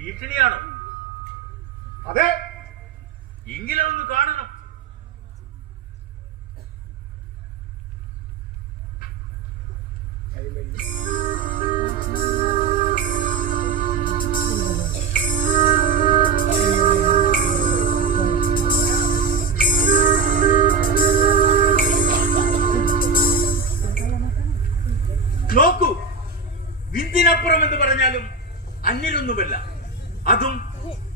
ഭീഷണിയാണോ? അതെ, എങ്കിലും ഒന്ന് കാണണം. നോക്കൂ, വിന്ധ്യനപ്പുറം എന്ന് പറഞ്ഞാലും അന്യരൊന്നുമല്ല. അതും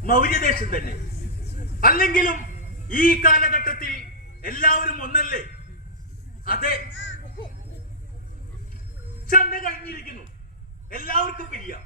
മൗര്യദേശം തന്നെ. അല്ലെങ്കിലും ഈ കാലഘട്ടത്തിൽ എല്ലാവരും ഒന്നല്ലേ? അതെ, ചന്ത കഴിഞ്ഞിരിക്കുന്നു. എല്ലാവർക്കും പിരിയാം.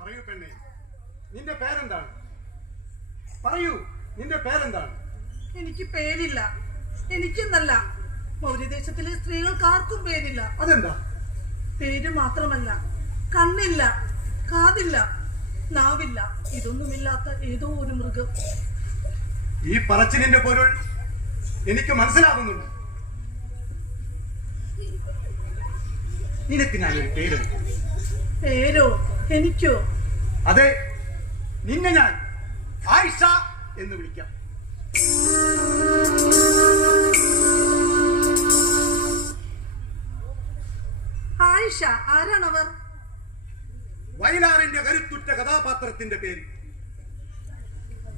പറയൂ പെണ്ണേ, നിന്റെ പേരെന്താണ്? പറയൂ, നിന്റെ പേരെന്താണ്? എനിക്ക് പേരില്ല. എനിക്കെന്നല്ല, മൗര്യദേശത്തിലെ സ്ത്രീകൾക്ക് ആർക്കും പേരില്ല. അതെന്താ? പേര് മാത്രമല്ല, കണ്ണില്ല, കാതില്ല. നാവില്ല, ഇതൊന്നുമില്ലാത്ത ഏതോ ഒരു മൃഗം. ഈ പറച്ചിലിന്റെ പൊരുൾ എനിക്ക് മനസ്സിലാകുന്നുണ്ട്. നിനക്ക് ഞാനൊരു പേരെടുക്കും. പേരോ? എനിക്കോ? അതെ, നിന്നെ ഞാൻ ആയിഷ എന്ന് വിളിക്കാം. ആയിഷ? ആരാണവർ? വയലാറിന്റെ കരുത്തുറ്റ കഥാപാത്രത്തിന്റെ പേര്.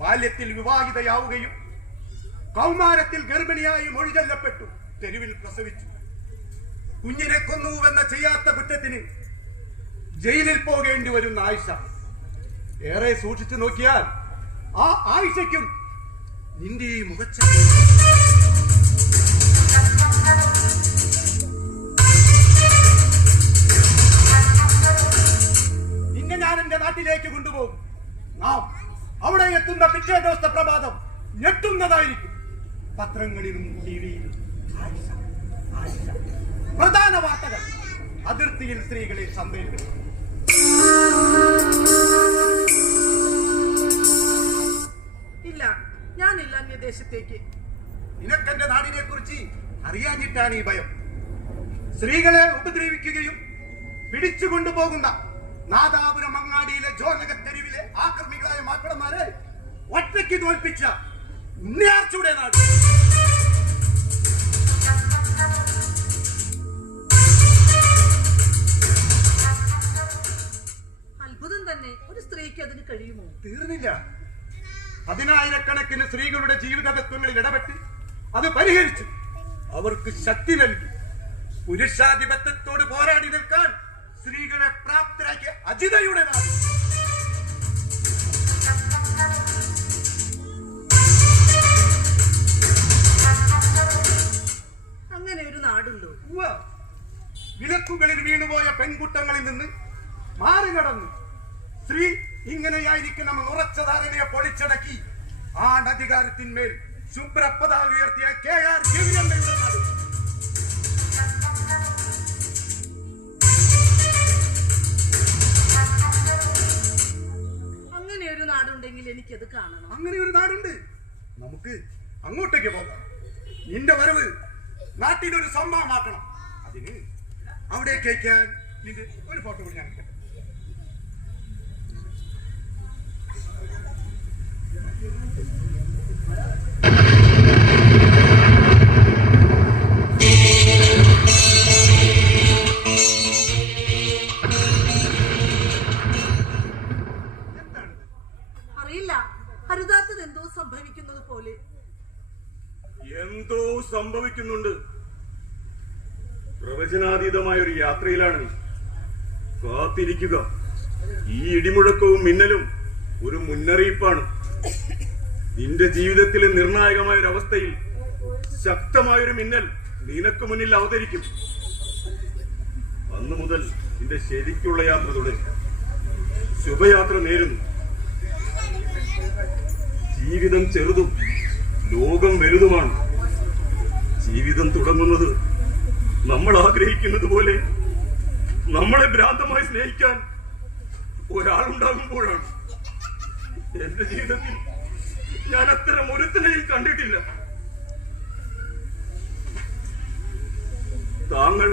ബാല്യത്തിൽ വിവാഹിതയാവുകയും കൗമാരത്തിൽ ഗർഭിണിയായി മൊഴിചൊല്ലപ്പെട്ടു തെരുവിൽ പ്രസവിച്ചു. കുഞ്ഞിനെ കൊന്നുവെന്ന ചെയ്യാത്ത കുറ്റത്തിന് ജയിലിൽ പോകേണ്ടി വരുന്ന ആയിഷ. ഏറെ സൂക്ഷിച്ചു നോക്കിയാൽ ആ ആയിഷയ്ക്കും നിന്റെ ഈ മുഖച്ച നിന്നെ ഞാൻ എന്റെ നാട്ടിലേക്ക് കൊണ്ടുപോകും. നാം അവിടെ എത്തുന്ന പിറ്റേ ദിവസത്തെ പ്രഭാതം ഞെട്ടുന്നതായിരിക്കും. പത്രങ്ങളിലും ടിവിയിലും ആയിഷ, ആയിഷ. പ്രധാന വാർത്തകൾ: അതിർത്തിയിൽ സ്ത്രീകളെ സന്ദേഹിക്കുന്നു. ഇല്ല, ഞാനില്ല അന്യദേശത്തേക്ക്. നിനക്കെന്റെ നാടിനെ കുറിച്ച് അറിയാഞ്ഞിട്ടാണ് ഈ ഭയം. സ്ത്രീകളെ ഉപദ്രവിക്കുകയും പിടിച്ചുകൊണ്ടുപോകുന്ന നാദാപുരം അങ്ങാടിയിലെ ജോനക തെരുവിലെ ആക്രമികളായ മാപ്പിളമാരെ ഒറ്റയ്ക്ക് തോൽപ്പിച്ച ഉണ്ണിയാർച്ചയുടെ നാട്. അത്ഭുതം തന്നെ. ഒരു സ്ത്രീക്ക് അതിന് കഴിയുമോ? തീർന്നില്ല. 10,000-കണക്കിന് സ്ത്രീകളുടെ ജീവിത തത്വങ്ങളിൽ ഇടപെട്ട് അത് പരിഹരിച്ചു അവർക്ക് ശക്തി നൽകി. പുരുഷാധിപത്യത്തോട് പോരാടി നിൽക്കാൻ സ്ത്രീകളെ പ്രാപ്തരാക്കിയ അജിതയുടെ നാട്. അങ്ങനെ ഒരു നാടുണ്ടോ? വിലക്കുകളിൽ വീണുപോയ പെൺകുട്ടങ്ങളിൽ നിന്ന് മാറി നടന്നു സ്ത്രീ ഇങ്ങനെയായിരിക്കണമെന്ന് ഉറച്ച ധാരണയെ പൊളിച്ചടക്കി ആണധികാരത്തിന്മേൽ ശുഭ്രപ്പതാക ഉയർത്തിയ KR ഗവിയമ്മയുടെ നാട്. അങ്ങനെ ഒരു നാടുണ്ടെങ്കിൽ എനിക്കത് കാണണം. അങ്ങനെ ഒരു നാടുണ്ട്. നമുക്ക് അങ്ങോട്ടേക്ക് പോകാം. നിന്റെ വരവ് നാട്ടിലൊരു സംഭവമാക്കണം. അതിന് അവിടേക്ക് അയക്കാൻ നിന്റെ ഒരു ഫോട്ടോ കൂടി ഞാൻ എടുക്കട്ടെ. അറിയില്ല, അരുതാത്തത് എന്തോ സംഭവിക്കുന്നത് പോലെ. എന്തോ സംഭവിക്കുന്നുണ്ട്. പ്രവചനാതീതമായ ഒരു യാത്രയിലാണ് നീ. കാത്തിരിക്കുക. ഈ ഇടിമുഴക്കവും മിന്നലും ഒരു മുന്നറിയിപ്പാണ്. നിന്റെ ജീവിതത്തിലെ നിർണായകമായ ഒരു അവസ്ഥയിൽ ശക്തമായൊരു മിന്നൽ നിനക്ക് മുന്നിൽ അവതരിക്കും. അന്നു മുതൽ നിന്റെ ശരിക്കുള്ള യാത്ര തുടരും. ശുഭയാത്ര നേരുന്നു. ജീവിതം ചെറുതും ലോകം വലുതുമാണ്. ജീവിതം തുടങ്ങുന്നത് നമ്മൾ ആഗ്രഹിക്കുന്നത് പോലെ നമ്മളെ ഭ്രാന്തമായി സ്നേഹിക്കാൻ ഒരാളുണ്ടാകുമ്പോഴാണ്. എന്റെ ജീവിതത്തിൽ ഞാൻ അത്തരം ഒരുത്തനെയും കണ്ടിട്ടില്ല. താങ്കൾ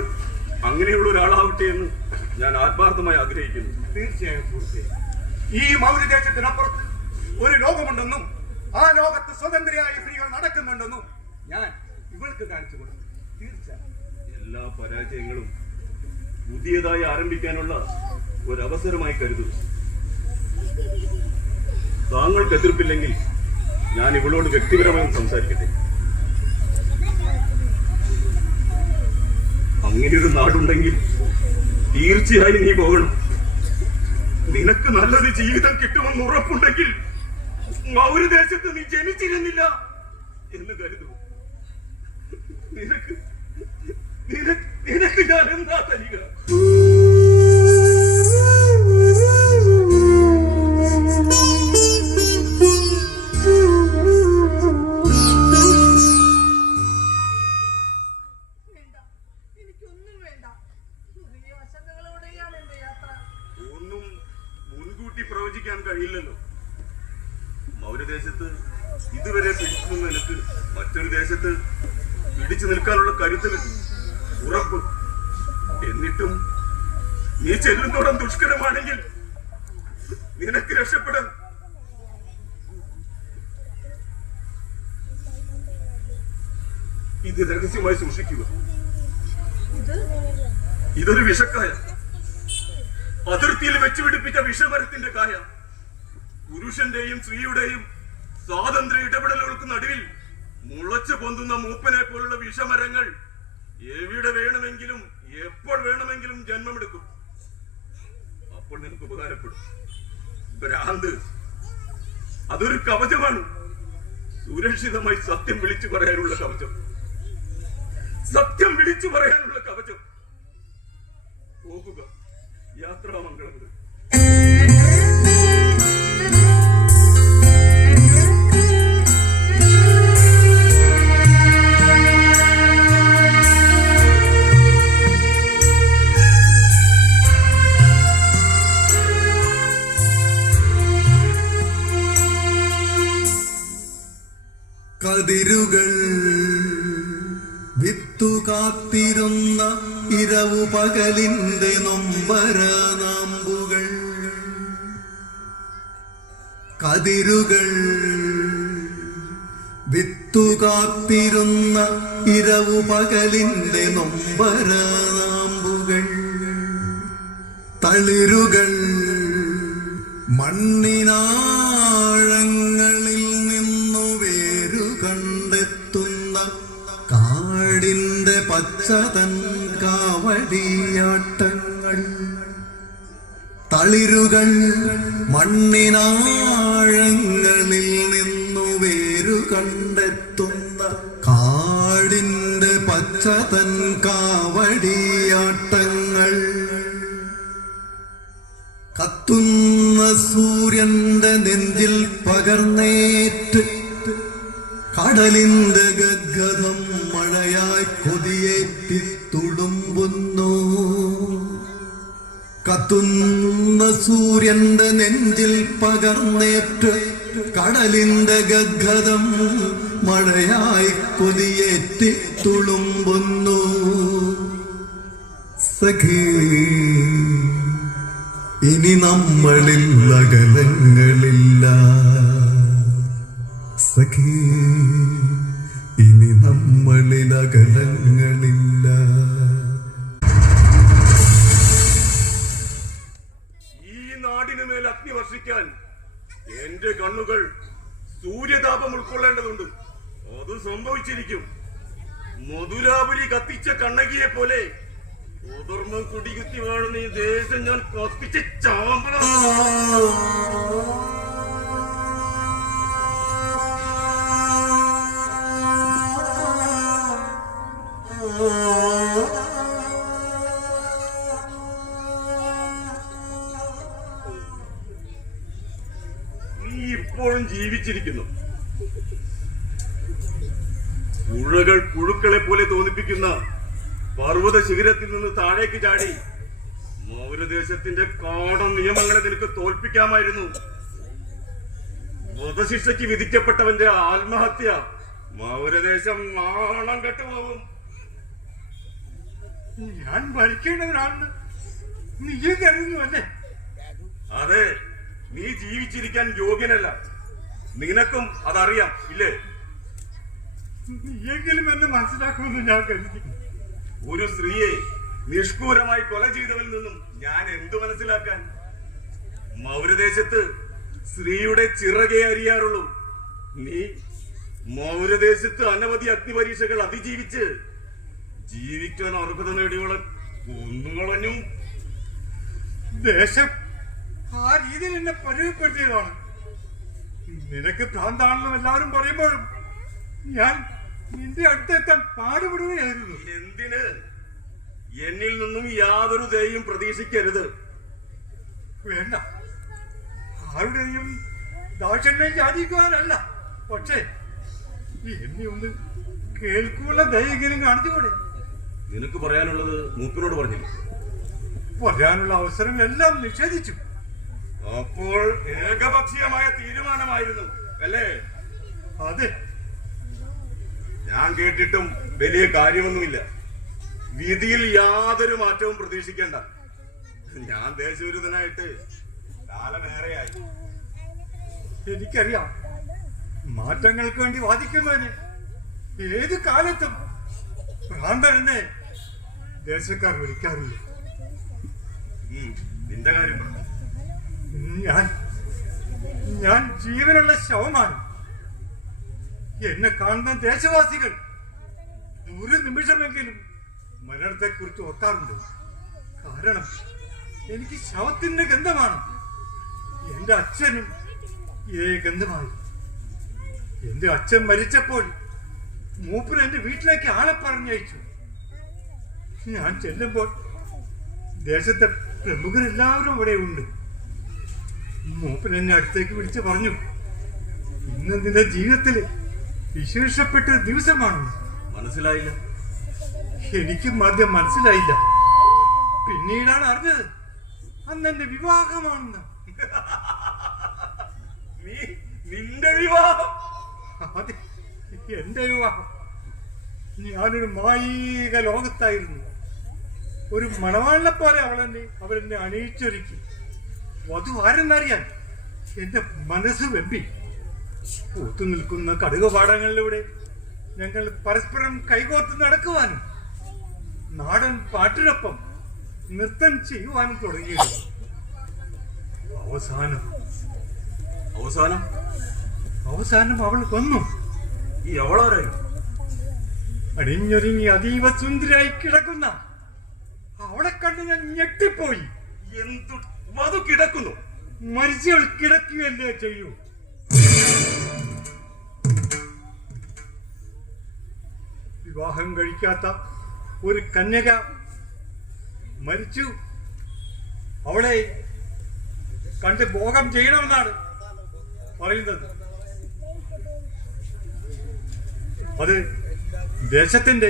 അങ്ങനെയുള്ള ഒരാളാവട്ടെ എന്ന് ഞാൻ ആത്മാർത്ഥമായി ആഗ്രഹിക്കുന്നു. തീർച്ചയായും സുഹൃത്തേ, ഈ മൗര്യദേശത്തിനപ്പുറത്ത് ഒരു ലോകമുണ്ടെന്നും ആ ലോകത്ത് സ്വതന്ത്രയായ സ്ത്രീകൾ നടക്കുന്നുണ്ടെന്നും ഞാൻ ഇവൾക്ക് കാണിച്ചു കൊടുക്കും. തീർച്ചയായും എല്ലാ പരാജയങ്ങളും പുതിയതായി ആരംഭിക്കാനുള്ള ഒരവസരമായി കരുതുന്നു. താങ്കൾക്ക് എതിർപ്പില്ലെങ്കിൽ ഞാൻ ഇവളോട് വ്യക്തിപരമായി സംസാരിക്കട്ടെ. അങ്ങനെയൊരു നാടുണ്ടെങ്കിൽ തീർച്ചയായും നീ പോകണം. നിനക്ക് നല്ലൊരു ജീവിതം കിട്ടുമെന്ന് ഉറപ്പുണ്ടെങ്കിൽ മൗര്യദേശത്ത് നീ ജനിച്ചിരുന്നില്ല എന്ന് കരുതൂ. നിനക്ക് ഞാൻ എന്താ തരിക? ഒന്നും മുൻകൂട്ടി പ്രവചിക്കാൻ ദേശത്ത് പിടിച്ചു നിൽക്കാനുള്ള കരുത്ത്, ഉറപ്പ്. എന്നിട്ടും നീ ചെല്ലുന്നോടം ദുഷ്കരമാണെങ്കിൽ നിനക്ക് രക്ഷപ്പെടാം. ഇത് രഹസ്യമായി സൂക്ഷിക്കുക. ഇതൊരു വിഷക്കായ, അതിർത്തിയിൽ വെച്ച് പിടിപ്പിച്ച വിഷമരത്തിന്റെ കായ. പുരുഷന്റെയും സ്ത്രീയുടെയും സ്വാതന്ത്ര്യ ഇടപെടലുകൾക്ക് നടുവിൽ മുളച്ചു പൊന്തുന്ന മൂപ്പനെ പോലുള്ള വിഷമരങ്ങൾ എവിടെ വേണമെങ്കിലും എപ്പോൾ വേണമെങ്കിലും ജന്മമെടുക്കും. അപ്പോൾ നിനക്ക് ഉപകാരപ്പെടും. ഭ്രാന്ത് അതൊരു കവചമാണ്. സുരക്ഷിതമായി സത്യം വിളിച്ചു പറയാനുള്ള കവചം. സത്യം വിളിച്ചു പറയാനുള്ള കവചം. പോകുക. യാത്രാമംഗളങ്ങൾ. കതിരുകൾ വിത്തു കാത്തിരുന്ന ഇരവു പകലിന്റെ നൊമ്പരനാമ്പുകൾ. കതിരുകൾ വിത്തു കാത്തിരുന്ന ഇരവു പകലിന്റെ നൊമ്പരനാമ്പുകൾ. തളിരുകൾ മണ്ണിനാഴങ്ങളിൽ നിന്നു വേരു കണ്ടെത്തുന്ന കാടിന്റെ പച്ചതൻ കാവടിയാട്ടങ്ങൾ. തളിരുകൾ മണ്ണിനാഴങ്ങളിൽ നിന്നു വേരു കണ്ടെത്തുന്ന കാടിന്റെ പച്ചതൻ കാവടിയാട്ടങ്ങൾ. കത്തുന്ന സൂര്യന്റെ നെഞ്ചിൽ പകർന്നേറ്റ് കടലിന്റെ ഗദ്ഗതം മഴയായി കൊതിയേറ്റി തുളുമ്പുന്നു. കത്തുന്ന സൂര്യന്റെ നെഞ്ചിൽ പകർന്നേറ്റ് കടലിന്റെ ഗദ്ഗതം മഴയായി കൊതിയേറ്റി തുളുമ്പുന്നു. സഖേ, ഇനി നമ്മളിൽ അകലങ്ങളില്ല. സഖേ, ഇനി നമ്മളിൽ അകലങ്ങളില്ല. ഈ നാടിന് മേൽ അഗ്നി വർഷിക്കാൻ എന്റെ കണ്ണുകൾ സൂര്യതാപം ഉൾക്കൊള്ളേണ്ടതുണ്ട്. അത് സംഭവിച്ചിരിക്കും. മധുരാപുരി കത്തിച്ച കണ്ണകിയെ പോലെ ഉദർമ്മം കുടികുത്തി വാഴുന്ന ഈ ദേശം ഞാൻ കത്തിച്ച് ചാമ്പലാണ്. നീ ഇപ്പോഴും ജീവിച്ചിരിക്കുന്നു. പുഴകൾ പുഴുക്കളെ പോലെ തോന്നിപ്പിക്കുന്ന പർവ്വത ശിഖരത്തിൽ നിന്ന് താഴേക്ക് ചാടി മൗരദേശത്തിന്റെ കാടൻ നിയമങ്ങളെ നിനക്ക് തോൽപ്പിക്കാമായിരുന്നു. വധശിക്ഷയ്ക്ക് വിധിക്കപ്പെട്ടവന്റെ ആത്മഹത്യ മൗരദേശം നാണം കെട്ടുപോകും. ഞാൻ ഭരിക്കേണ്ടവരാണെന്ന് നീയും കരുതുന്നു അല്ലേ? അതെ, നീ ജീവിച്ചിരിക്കാൻ യോഗ്യനല്ല. നിനക്കും അതറിയാം, ഇല്ലേ? നീയെങ്കിലും എന്നെ മനസ്സിലാക്കുമെന്ന് ഞാൻ കരുതി. ഒരു സ്ത്രീയെ നിഷ്ഠൂരമായി കൊല ചെയ്തവരിൽ നിന്നും ഞാൻ എന്തു മനസ്സിലാക്കാൻ? മൗരദേശത്ത് സ്ത്രീയുടെ ചിറകെ അറിയാറുള്ളൂ. നീ മൗരദേശത്ത് അനവധി അഗ്നിപരീക്ഷകൾ അതിജീവിച്ച് ജീവിക്കാൻ അർഹത നേടിയോളം കൊന്നുകളഞ്ഞു. ദേശം ആ രീതിയിൽ എന്നെ പരിചയപ്പെടുത്തിയതാണ്. നിനക്ക് ഭ്രാന്താണെന്നും എല്ലാവരും പറയുമ്പോഴും ഞാൻ നിന്റെ അടുത്തെത്താൻ പാടുപെടുകയായിരുന്നു. എന്തിന്? എന്നിൽ നിന്നും യാതൊരു ദയയും പ്രതീക്ഷിക്കരുത്. വേണ്ട, ആരുടെയും ദാക്ഷണ്യം യാചിക്കുവാനല്ല. പക്ഷേ എന്നെ ഒന്ന് കേൾക്കുള്ള ദയെങ്കിലും കാണിച്ചുകൂടെ? നിനക്ക് പറയാനുള്ളത് മൂപ്പനോട് പറഞ്ഞില്ല? പറയാനുള്ള അവസരം എല്ലാം നിഷേധിച്ചു. അപ്പോൾ ഏകപക്ഷീയമായ തീരുമാനമായിരുന്നു അല്ലേ? അതെ, ഞാൻ കേട്ടിട്ടും വലിയ കാര്യമൊന്നുമില്ല. വിധിയിൽ യാതൊരു മാറ്റവും പ്രതീക്ഷിക്കേണ്ട. ഞാൻ ദേശവിരുദ്ധനായിട്ട് കാലമേറെയായി. എനിക്കറിയാം, മാറ്റങ്ങൾക്ക് വേണ്ടി വാദിക്കുന്നതിന് ഏത് കാലത്തും ഭ്രാന്തനെന്നെ ദേശക്കാർ വിളിക്കാറില്ല. നിന്റെ കാര്യം പറഞ്ഞു. ഞാൻ ജീവനുള്ള ശവമാണ്. എന്നെ കാണുന്ന ദേശവാസികൾ ഒരു നിമിഷമെങ്കിലും മരണത്തെക്കുറിച്ച് ഓർക്കാറുണ്ട്. കാരണം എനിക്ക് ശവത്തിന്റെ ഗന്ധമാണ്. എന്റെ അച്ഛനും ഇതേ ഗന്ധമായി. എന്റെ അച്ഛൻ മരിച്ചപ്പോൾ മൂപ്പൻ എന്റെ വീട്ടിലേക്ക് ആളെ പറഞ്ഞയച്ചു. ഞാൻ ചെല്ലുമ്പോൾ ദേശത്തെ പ്രമുഖരെല്ലാവരും അവിടെ ഉണ്ട്. മൂപ്പൻ എന്നെ അടുത്തേക്ക് വിളിച്ച് പറഞ്ഞു, ഇന്ന് നിന്റെ ജീവിതത്തിൽ വിശേഷപ്പെട്ട ദിവസമാണ്. മനസ്സിലായില്ല? എനിക്കും ആദ്യം മനസ്സിലായില്ല. പിന്നീടാണ് അറിഞ്ഞത് അന്ന് എന്റെ വിവാഹമാണെന്ന്. നിന്റെ വിവാഹം? അതെ, എന്റെ വിവാഹം. ഞാനൊരു മായിക ലോകത്തായിരുന്നു. ഒരു മണവാളിനെ പോലെ അവരെന്നെ അണിയിച്ചൊരുക്കി. വധു ആരെന്നറിയാൻ എന്റെ മനസ്സ് വെമ്പി. പൂത്തു നിൽക്കുന്ന കടുകുപാടങ്ങളിലൂടെ ഞങ്ങൾ പരസ്പരം കൈകോർത്ത് നടക്കുവാനും നാടൻ പാട്ടിനൊപ്പം നൃത്തം ചെയ്യുവാനും തുടങ്ങിയിരുന്നു. അവസാനം അവൾ വന്നു. ഈ അവളാരായിരുന്നു? അണിഞ്ഞൊരുങ്ങി അതീവ സുന്ദരിയായി കിടക്കുന്ന അവളെ കണ്ട് ഞാൻ ഞെട്ടിപ്പോയി. എന്തു വധു കിടക്കുന്നു? മരിച്ചവൾ കിടക്കുകയല്ലേ ചെയ്യൂ. വിവാഹം കഴിക്കാത്ത ഒരു കന്യക മരിച്ചു. അവളെ കണ്ട് ഭോഗം ചെയ്യണമെന്നാണ് പറയുന്നത്. അത് ദേശത്തിന്റെ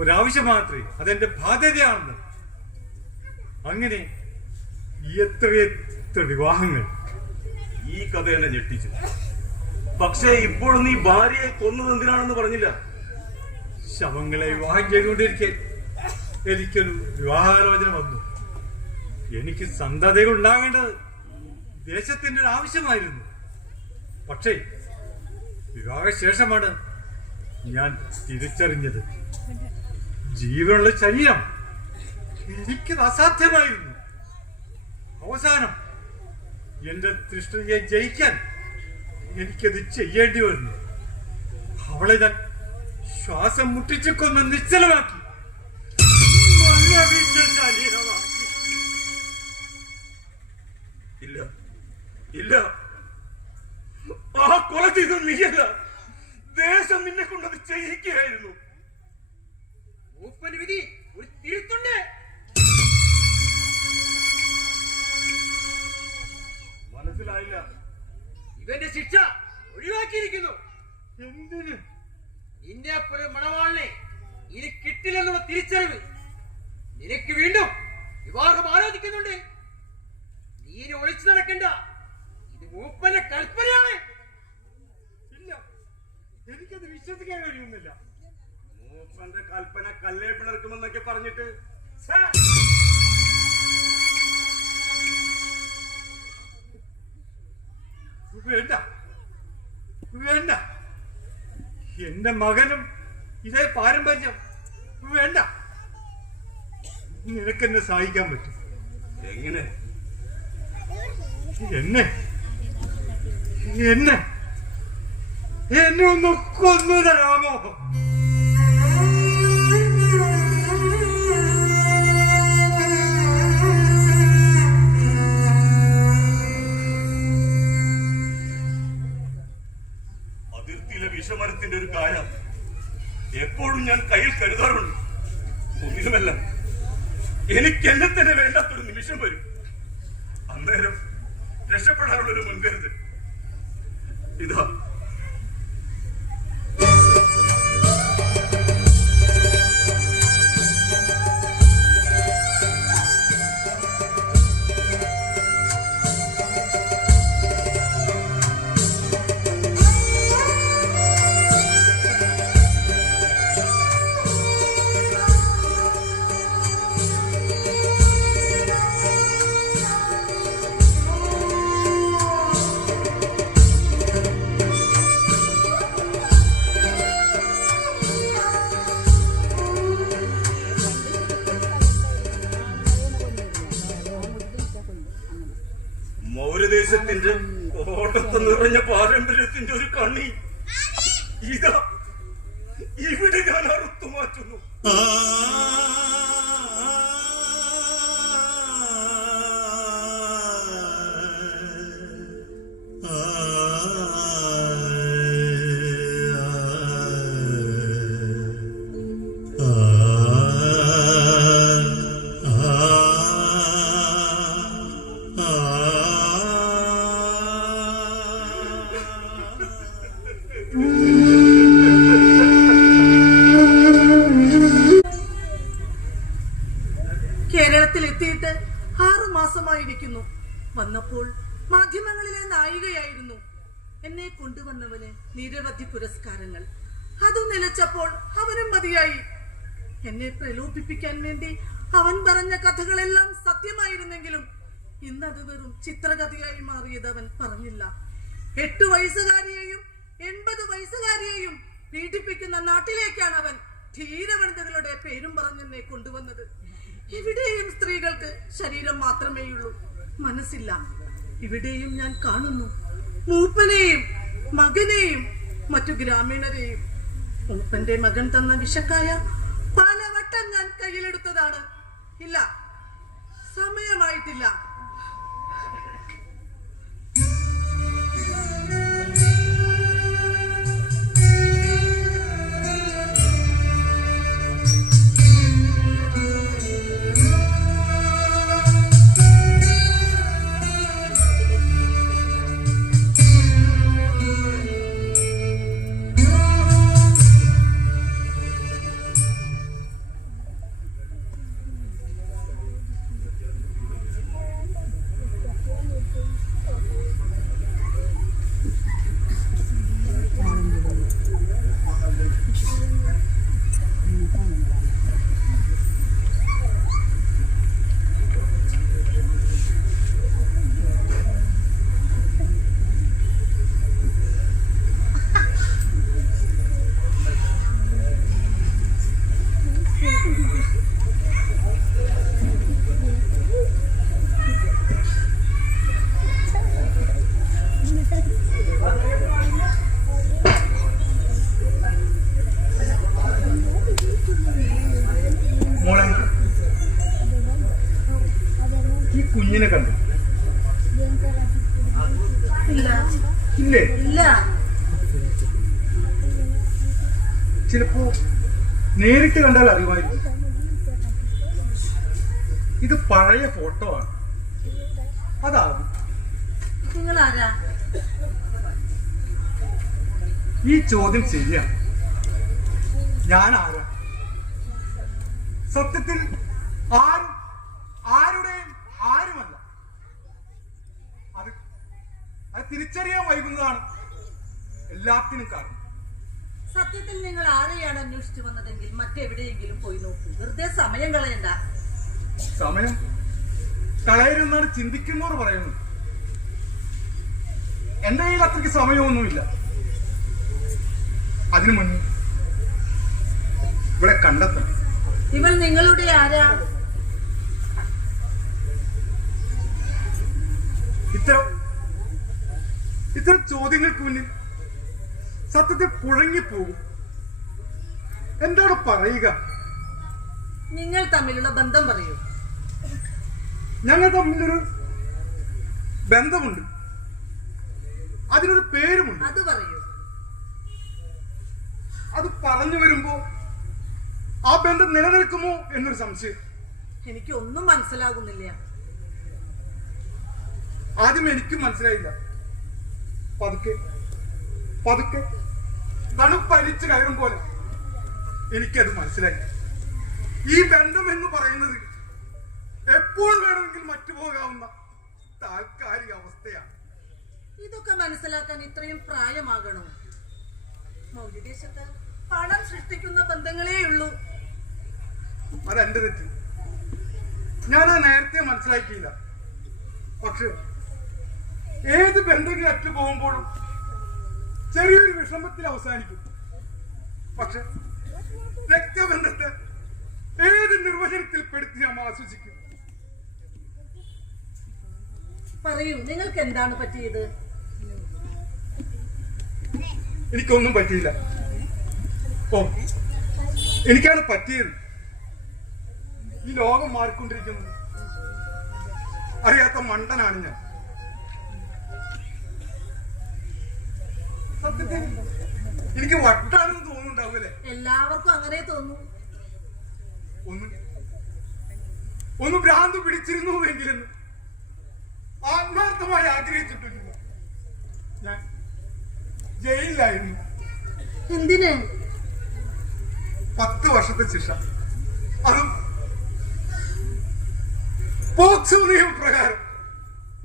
ഒരാവശ്യം മാത്രമേ, അതെന്റെ ബാധ്യതയാണെന്ന്. അങ്ങനെ എത്ര വിവാഹങ്ങൾ. ഈ കഥ എന്നെ ഞെട്ടിച്ചു. പക്ഷേ ഇപ്പോഴും നീ ഭാര്യയെ കൊന്നത് എന്തിനാണെന്ന് പറഞ്ഞില്ല. ശവങ്ങളെ വിവാഹം ചെയ്തുകൊണ്ടിരിക്കെ എനിക്കൊരു വിവാഹാലോചന വന്നു. എനിക്ക് സന്തതികൾ ഉണ്ടാകേണ്ടത് ദേശത്തിന്റെ ഒരു ആവശ്യമായിരുന്നു. പക്ഷേ വിവാഹശേഷമാണ് ഞാൻ തിരിച്ചറിഞ്ഞത്, ജീവനുള്ള ശരീരം എനിക്കത് അസാധ്യമായിരുന്നു. അവസാനം എന്റെ തൃഷ്ണയെ ജയിക്കാൻ എനിക്കത് ചെയ്യേണ്ടി വന്നു. അവളെ ഞാൻ ശ്വാസം മുട്ടിച്ചു കൊന്ന് നിശ്ചലമാക്കി. ഇല്ല ഇല്ല, ആ കൊല ചെയ്തത് നീയല്ല, ദേശം നിന്നെ കൊണ്ടത് ചെയ്യിക്കുകയായിരുന്നു. മൂപ്പന് വിധി ഒരു തിരുത്തുണ്ട്. മനസ്സിലായില്ല? ഇവന്റെ ശിക്ഷ ഒഴിവാക്കിയിരിക്കുന്നു. എന്തിന്? നിന്റെ ഒരു മണവാളിനെ ഇനി കിട്ടില്ലെന്നുള്ള തിരിച്ചറിവ് നിനക്ക് വീണ്ടും വിവാഹം ആലോചിക്കുന്നുണ്ട്. നീ ഇനി ഒളിച്ചു നടക്കണ്ട. ഇത് മൂപ്പന്റെ കൽപ്പനയാണ്. ഇല്ല, എനിക്കത് വിശ്വസിക്കാൻ കഴിയുന്നില്ല. മൂപ്പന്റെ കൽപ്പന കല്ലേ പിളർക്കുമെന്നൊക്കെ പറഞ്ഞിട്ട് വേണ്ട വേണ്ട, എന്റെ മകനും ഇതേ പാരമ്പര്യം. വേണ്ട, നിനക്കെന്നെ സഹായിക്കാൻ പറ്റും. എങ്ങനെ? എന്നെ എന്നെ എന്നെ ഒന്ന് കൊന്നു തരാമോ? അതിർത്തിയിലെ വിഷമരത്തിന്റെ ഒരു കായ എപ്പോഴും ഞാൻ കയ്യിൽ കരുതാറുണ്ട്. ഒന്നിനുമല്ല, എനിക്ക് എന്നെ തന്നെ വേണ്ടാത്തൊരു നിമിഷം വരും. അന്നേരം രക്ഷപ്പെടാനുള്ളൊരു മുൻകരുതൽ ഇതാ. ദേശത്തിന്റെ ഓട്ടത്ത് നിറഞ്ഞ പാരമ്പര്യത്തിന്റെ ഒരു കണ്ണി ഇതാ ഇവിടെ ഞാൻ അറുത്തു മാറ്റുന്നു. കേരളത്തിലെത്തിയിട്ട് 6 മാസമായിരിക്കുന്നു. വന്നപ്പോൾ മാധ്യമങ്ങളിലെ നായികയായിരുന്നു. എന്നെ കൊണ്ടുവന്നവന് നിരവധി പുരസ്കാരങ്ങൾ. അതു നിലച്ചപ്പോൾ അവനും മതിയായി. എന്നെ പ്രലോഭിപ്പിക്കാൻ വേണ്ടി അവൻ പറഞ്ഞ കഥകളെല്ലാം സത്യമായിരുന്നെങ്കിലും ഇന്നത് വെറും ചിത്രകഥയായി മാറിയത് അവൻ പറഞ്ഞില്ല. 8 വയസ്സുകാരിയെയും 80 വയസ്സുകാരിയെയും പീഡിപ്പിക്കുന്ന നാട്ടിലേക്കാണ് അവൻ ധീരവനിതകളുടെ പേരും പറഞ്ഞെന്നെ കൊണ്ടുവന്നത്. ഇവിടെയും സ്ത്രീകൾക്ക് ശരീരം മാത്രമേയുള്ളൂ, മനസ്സില്ല. ഇവിടെയും ഞാൻ കാണുന്നു മൂപ്പനെയും മകനെയും മറ്റു ഗ്രാമീണരെയും. മൂപ്പന്റെ മകൻ തന്ന വിഷക്കായ പലവട്ടം ഞാൻ കയ്യിലെടുത്തതാണ്. ഇല്ല, സമയമായിട്ടില്ല. കുഞ്ഞിനെ കണ്ടു? ഇല്ലേ? ചിലപ്പോ നേരിട്ട് കണ്ടാൽ അറിയുമായിരിക്കും. ഇത് പഴയ ഫോട്ടോ ആണ്. അതാകും. നിങ്ങളാരാ? ഈ ചോദ്യം ശരിയാണ്. ഞാൻ ആരാ? സത്യത്തിൽ ആരുടെയും ആരുമല്ല. അത് തിരിച്ചറിയാൻ വൈകുന്നതാണ് എല്ലാത്തിനും കാരണം. സത്യത്തിൽ നിങ്ങൾ ആരെയാണ് അന്വേഷിച്ചു വന്നതെങ്കിൽ മറ്റെവിടെയെങ്കിലും പോയി നോക്കൂ. വെറുതെ സമയം കളയണ്ട. സമയം കളയരുന്നാണ് ചിന്തിക്കുന്നവർ പറയുന്നത്. എന്റെ കയ്യിൽ അത്രയ്ക്ക് സമയമൊന്നുമില്ല. അതിനു മുന്നേ ഇവിടെ കണ്ടെത്തണം. ഇവൾ നിങ്ങളുടെ ആരാ? ഇത്തരം ചോദ്യങ്ങൾക്ക് മുന്നിൽ സത്യത്തിൽ കുഴങ്ങിപ്പോകും. എന്താണ് പറയുക? നിങ്ങൾ തമ്മിലുള്ള ബന്ധം പറയൂ. ഞങ്ങൾ തമ്മിലൊരു ബന്ധമുണ്ട്. അതിനൊരു പേരുമുണ്ട്. അത് പറയൂ. അത് പറഞ്ഞു വരുമ്പോ ആ ബന്ധം നിലനിൽക്കുമോ എന്നൊരു സംശയം. എനിക്ക് ഒന്നും മനസ്സിലാകുന്നില്ല. ആദ്യം എനിക്കും മനസ്സിലായില്ല. പതുക്കെ പതുക്കെ തണുപ്പരിച്ച് കയറും പോലെ എനിക്കത് മനസ്സിലായി. ഈ ബന്ധം എന്ന് പറയുന്നത് എപ്പോൾ വേണമെങ്കിൽ മറ്റുപോകാവുന്ന താൽക്കാലിക അവസ്ഥയാണ്. ഇതൊക്കെ മനസ്സിലാക്കാൻ ഇത്രയും പ്രായമാകണോ? മൗര്യദേശത്ത് പണം സൃഷ്ടിക്കുന്ന ബന്ധങ്ങളേ ഉള്ളൂ. അതെന്റെ തെറ്റ്. ഞാനത് നേരത്തെ മനസ്സിലാക്കിയില്ല. പക്ഷെ ഏത് ബന്ധങ്ങൾ അറ്റു പോകുമ്പോഴും ചെറിയൊരു വിഷമത്തിൽ അവസാനിക്കും. പക്ഷെ രക്തബന്ധത്തെ ഏത് നിർവചനത്തിൽ പെടുത്തി നാം ആസ്വദിക്കും. പറയൂ, നിങ്ങൾക്ക് എന്താണ് പറ്റിയത്? എനിക്കൊന്നും പറ്റിയില്ല. ഓ, എനിക്കാണ് പറ്റിയത്. ഈ ലോകം മാറിക്കൊണ്ടിരിക്കുന്നത് അറിയാത്ത മണ്ടനാണ് ഞാൻ. സത്യത്തിൽ എനിക്ക് വട്ടാണെന്ന് തോന്നുന്നുണ്ടാവൂലേ? എല്ലാവർക്കും അങ്ങനെ തോന്നും. ഒന്ന് ഭ്രാന്ത് പിടിച്ചിരുന്നുവെങ്കിലും ആത്മാർത്ഥമായി ആഗ്രഹിച്ചിട്ടില്ല. ഞാൻ ജയിലിലായിരുന്നു. എന്തിന്? 10 വർഷത്തെ ശിക്ഷ, അതും പോക്സോ നിയമപ്രകാരം.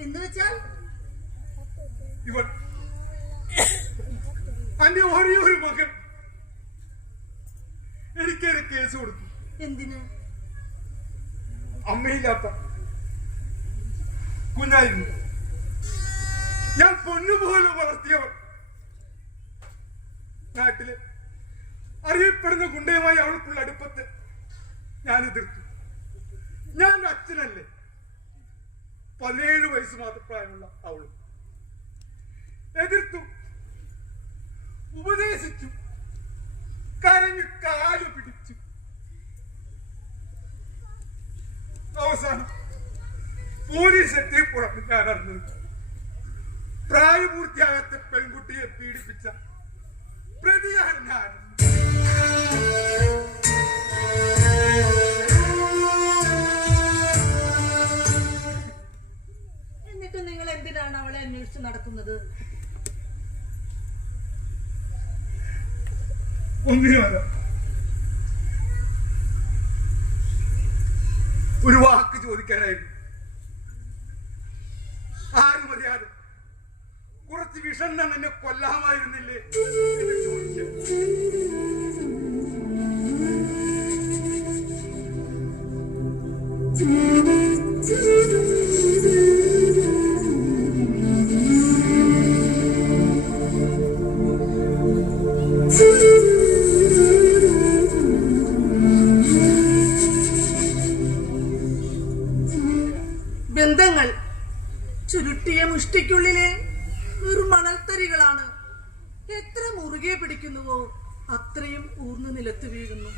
എന്ന് വെച്ചാൽ ഇവൻ എന്റെ ഒരേ ഒരു മകൻ എനിക്കൊരു കേസ് കൊടുത്തു. എന്തിന്? അമ്മയില്ലാത്ത കുഞ്ഞായിരുന്നു. ഞാൻ പൊന്നുപോലെ വളർത്തിയവൾ. നാട്ടില് അറിയപ്പെടുന്ന ഗുണ്ടയുമായി അവൾക്കുള്ള അടുപ്പത്ത് ഞാൻ എതിർത്തു. ഞാൻ അച്ഛനല്ലേ. 17 വയസ്സ് മാത്രം പ്രായമുള്ള അവളും എതിർത്തു, ഉപദേശിച്ചു, കരഞ്ഞു, കാല് പിടിച്ചു. അവസാനം പോലീസ് എത്തിയപ്പോഴാണ് ഞാൻ അറിഞ്ഞത് പ്രായപൂർത്തിയാകാത്ത പെൺകുട്ടിയെ പീഡിപ്പിച്ച പ്രതിയാണ് ഞാൻ. എന്നിട്ട് നിങ്ങൾ എന്തിനാണ് അവളെ അന്വേഷിച്ച് നടക്കുന്നത്? ഒന്നിനുമല്ല. ഒരു വാക്ക് ചോദിക്കാനായിരുന്നു. ആരും അറിയാതെ കുറച്ച് വിഷം എന്നെ കൊല്ലാമായിരുന്നില്ലേ എന്ന് ചോദിക്കാൻ. ബന്ധങ്ങൾ ചുരുട്ടിയ മുഷ്ടിക്കുള്ളിലെ ഒരു മണൽത്തരികളാണ്. എത്ര മുറുകെ പിടിക്കുന്നുവോ അത്രയും ഊർന്നു നിലത്ത് വീഴുന്നു.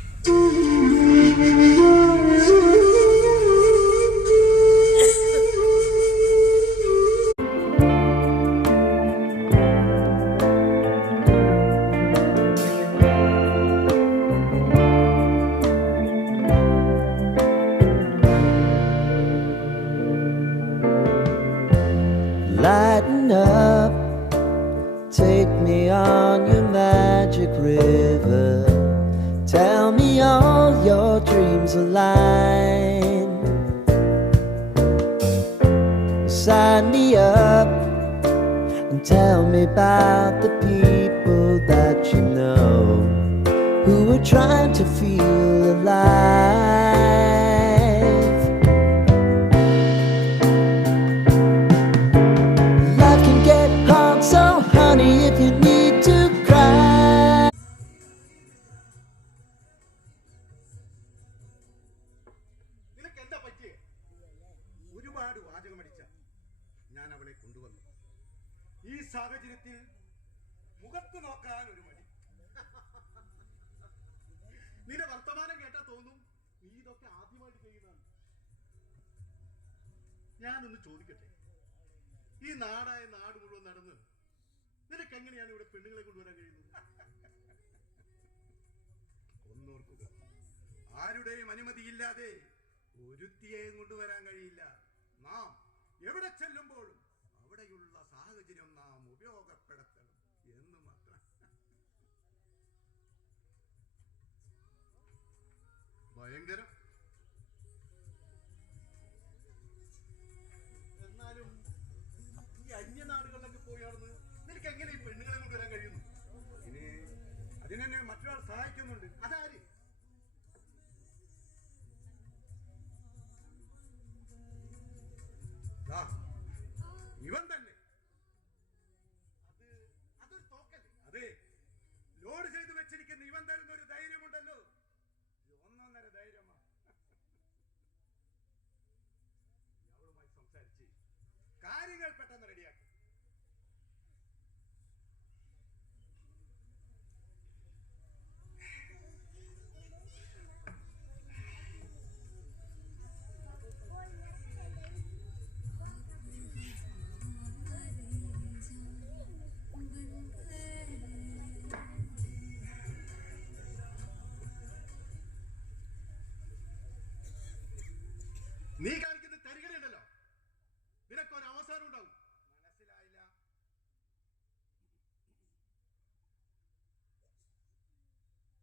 Lighten up, take me on your magic river. Tell me all your dreams align. Sign me up and tell me about the people that you know who are trying to feel alive. Life can get hard, so honey, if you need to cry. നിനക്ക് എന്താ പറ്റിയേ? ഒരുപാട് വാചകമടിച്ച ഞാൻ അവളെ കൊണ്ടുവന്നു. ഈ സാഹചര്യത്തിൽ മുഖത്ത് നോക്കാൻ ഒരു മടി. നിന്റെ വർത്തമാനം കേട്ടാ തോന്നും നീ ഇതൊക്കെ ആദ്യമായിട്ട് ചെയ്യുന്നതാണ്. ഞാനൊന്ന് ചോദിക്കട്ടെ, ഈ നാടായ നാട് മുഴുവൻ നടന്ന് നിനക്ക് എങ്ങനെയാണ് ഇവിടെ പെണ്ണുങ്ങളെ കൊണ്ടുവരാൻ കഴിയുന്നത്? ഒന്നോർക്കുക, ആരുടെയും അനുമതിയില്ലാതെ ഒരുത്തിയെയും കൊണ്ടുവരാൻ കഴിയില്ല. നാം എവിടെ ചെല്ലുമ്പോഴും അവിടെയുള്ള സാഹചര്യം നാം ഉപയോഗപ്പെടുത്തണം എന്ന് മാത്രം. ഭയങ്കരം. എന്നാലും ഈ അന്യനാടുകളിലൊക്കെ പോയാണെന്ന് നിനക്ക് എങ്ങനെ ഈ പെണ്ണുങ്ങളെ കൊണ്ടുവരാൻ കഴിയുന്നു? ഇനി അതിനെന്നെ മറ്റൊരാൾ സഹായിക്കുന്നുണ്ട്. അതാര്? ഇവൻ തന്നെ. നീ കാണിക്കുന്ന തരികടയുണ്ടല്ലോ, നിനക്കൊരു അവസാനം ഉണ്ടാവും. മനസ്സിലായില്ല?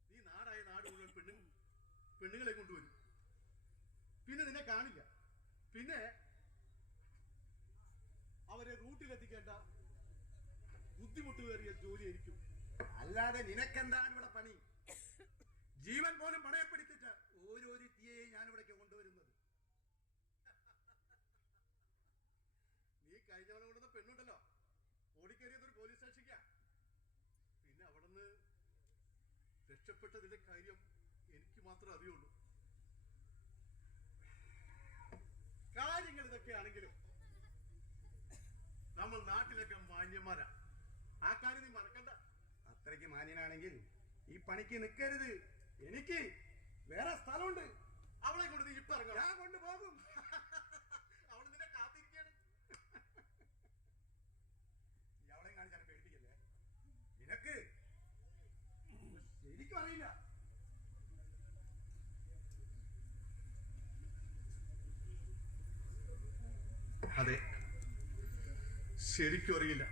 നീ നാടായ നാട് മുഴുവൻ പെണ്ണുങ്ങളെ കൊണ്ടുവരും, പിന്നെ നിന്നെ കാണില്ല, പിന്നെ അവരെ റൂട്ടിലെത്തിക്കേണ്ട ബുദ്ധിമുട്ടുകേറിയ ജോലിയായിരിക്കും. അല്ലാതെ നിനക്കെന്താണ് ഇവിടെ പണി? ജീവൻ പോലും പണയപ്പെടുത്തിട്ട് ഓരോരുത്തിയെ ഞാൻ ഇവിടേക്ക് കൊണ്ടുവരുന്നത്. നീ കഴിഞ്ഞ തവണ കൊണ്ടുവന്ന പെണ്ണുണ്ടല്ലോ, ഓടിക്കേറിയതൊരു പോലീസ് സ്റ്റേഷനിക്ക. പിന്നെ അവിടുന്ന് രക്ഷപ്പെട്ടതിന്റെ കാര്യം എനിക്ക് മാത്രമേ അറിയുള്ളൂ. കാര്യങ്ങൾ ഇതൊക്കെയാണെങ്കിലും നമ്മൾ നാട്ടിലൊക്കെ മാന്യന്മാരാ. ആ കാര്യം നീ മറക്കണ്ട. അത്രയ്ക്ക് മാന്യനാണെങ്കിൽ ഈ പണിക്ക് നിൽക്കരുത്. എനിക്ക് വേറെ സ്ഥലമുണ്ട്. അവളെ കൊണ്ട് നീ ഇപ്പൊ ഇറങ്ങാം. ഞാൻ കൊണ്ടുപോകും. അവള് നിന്നെ കാത്തിരിക്കാണ്. നീ അവളെയും കാണിച്ചാൽ പേടിപ്പിക്കല്ലേ? നിനക്ക് ശരിക്കും അറിയില്ല. അതെ, ശരിക്കും അറിയില്ല.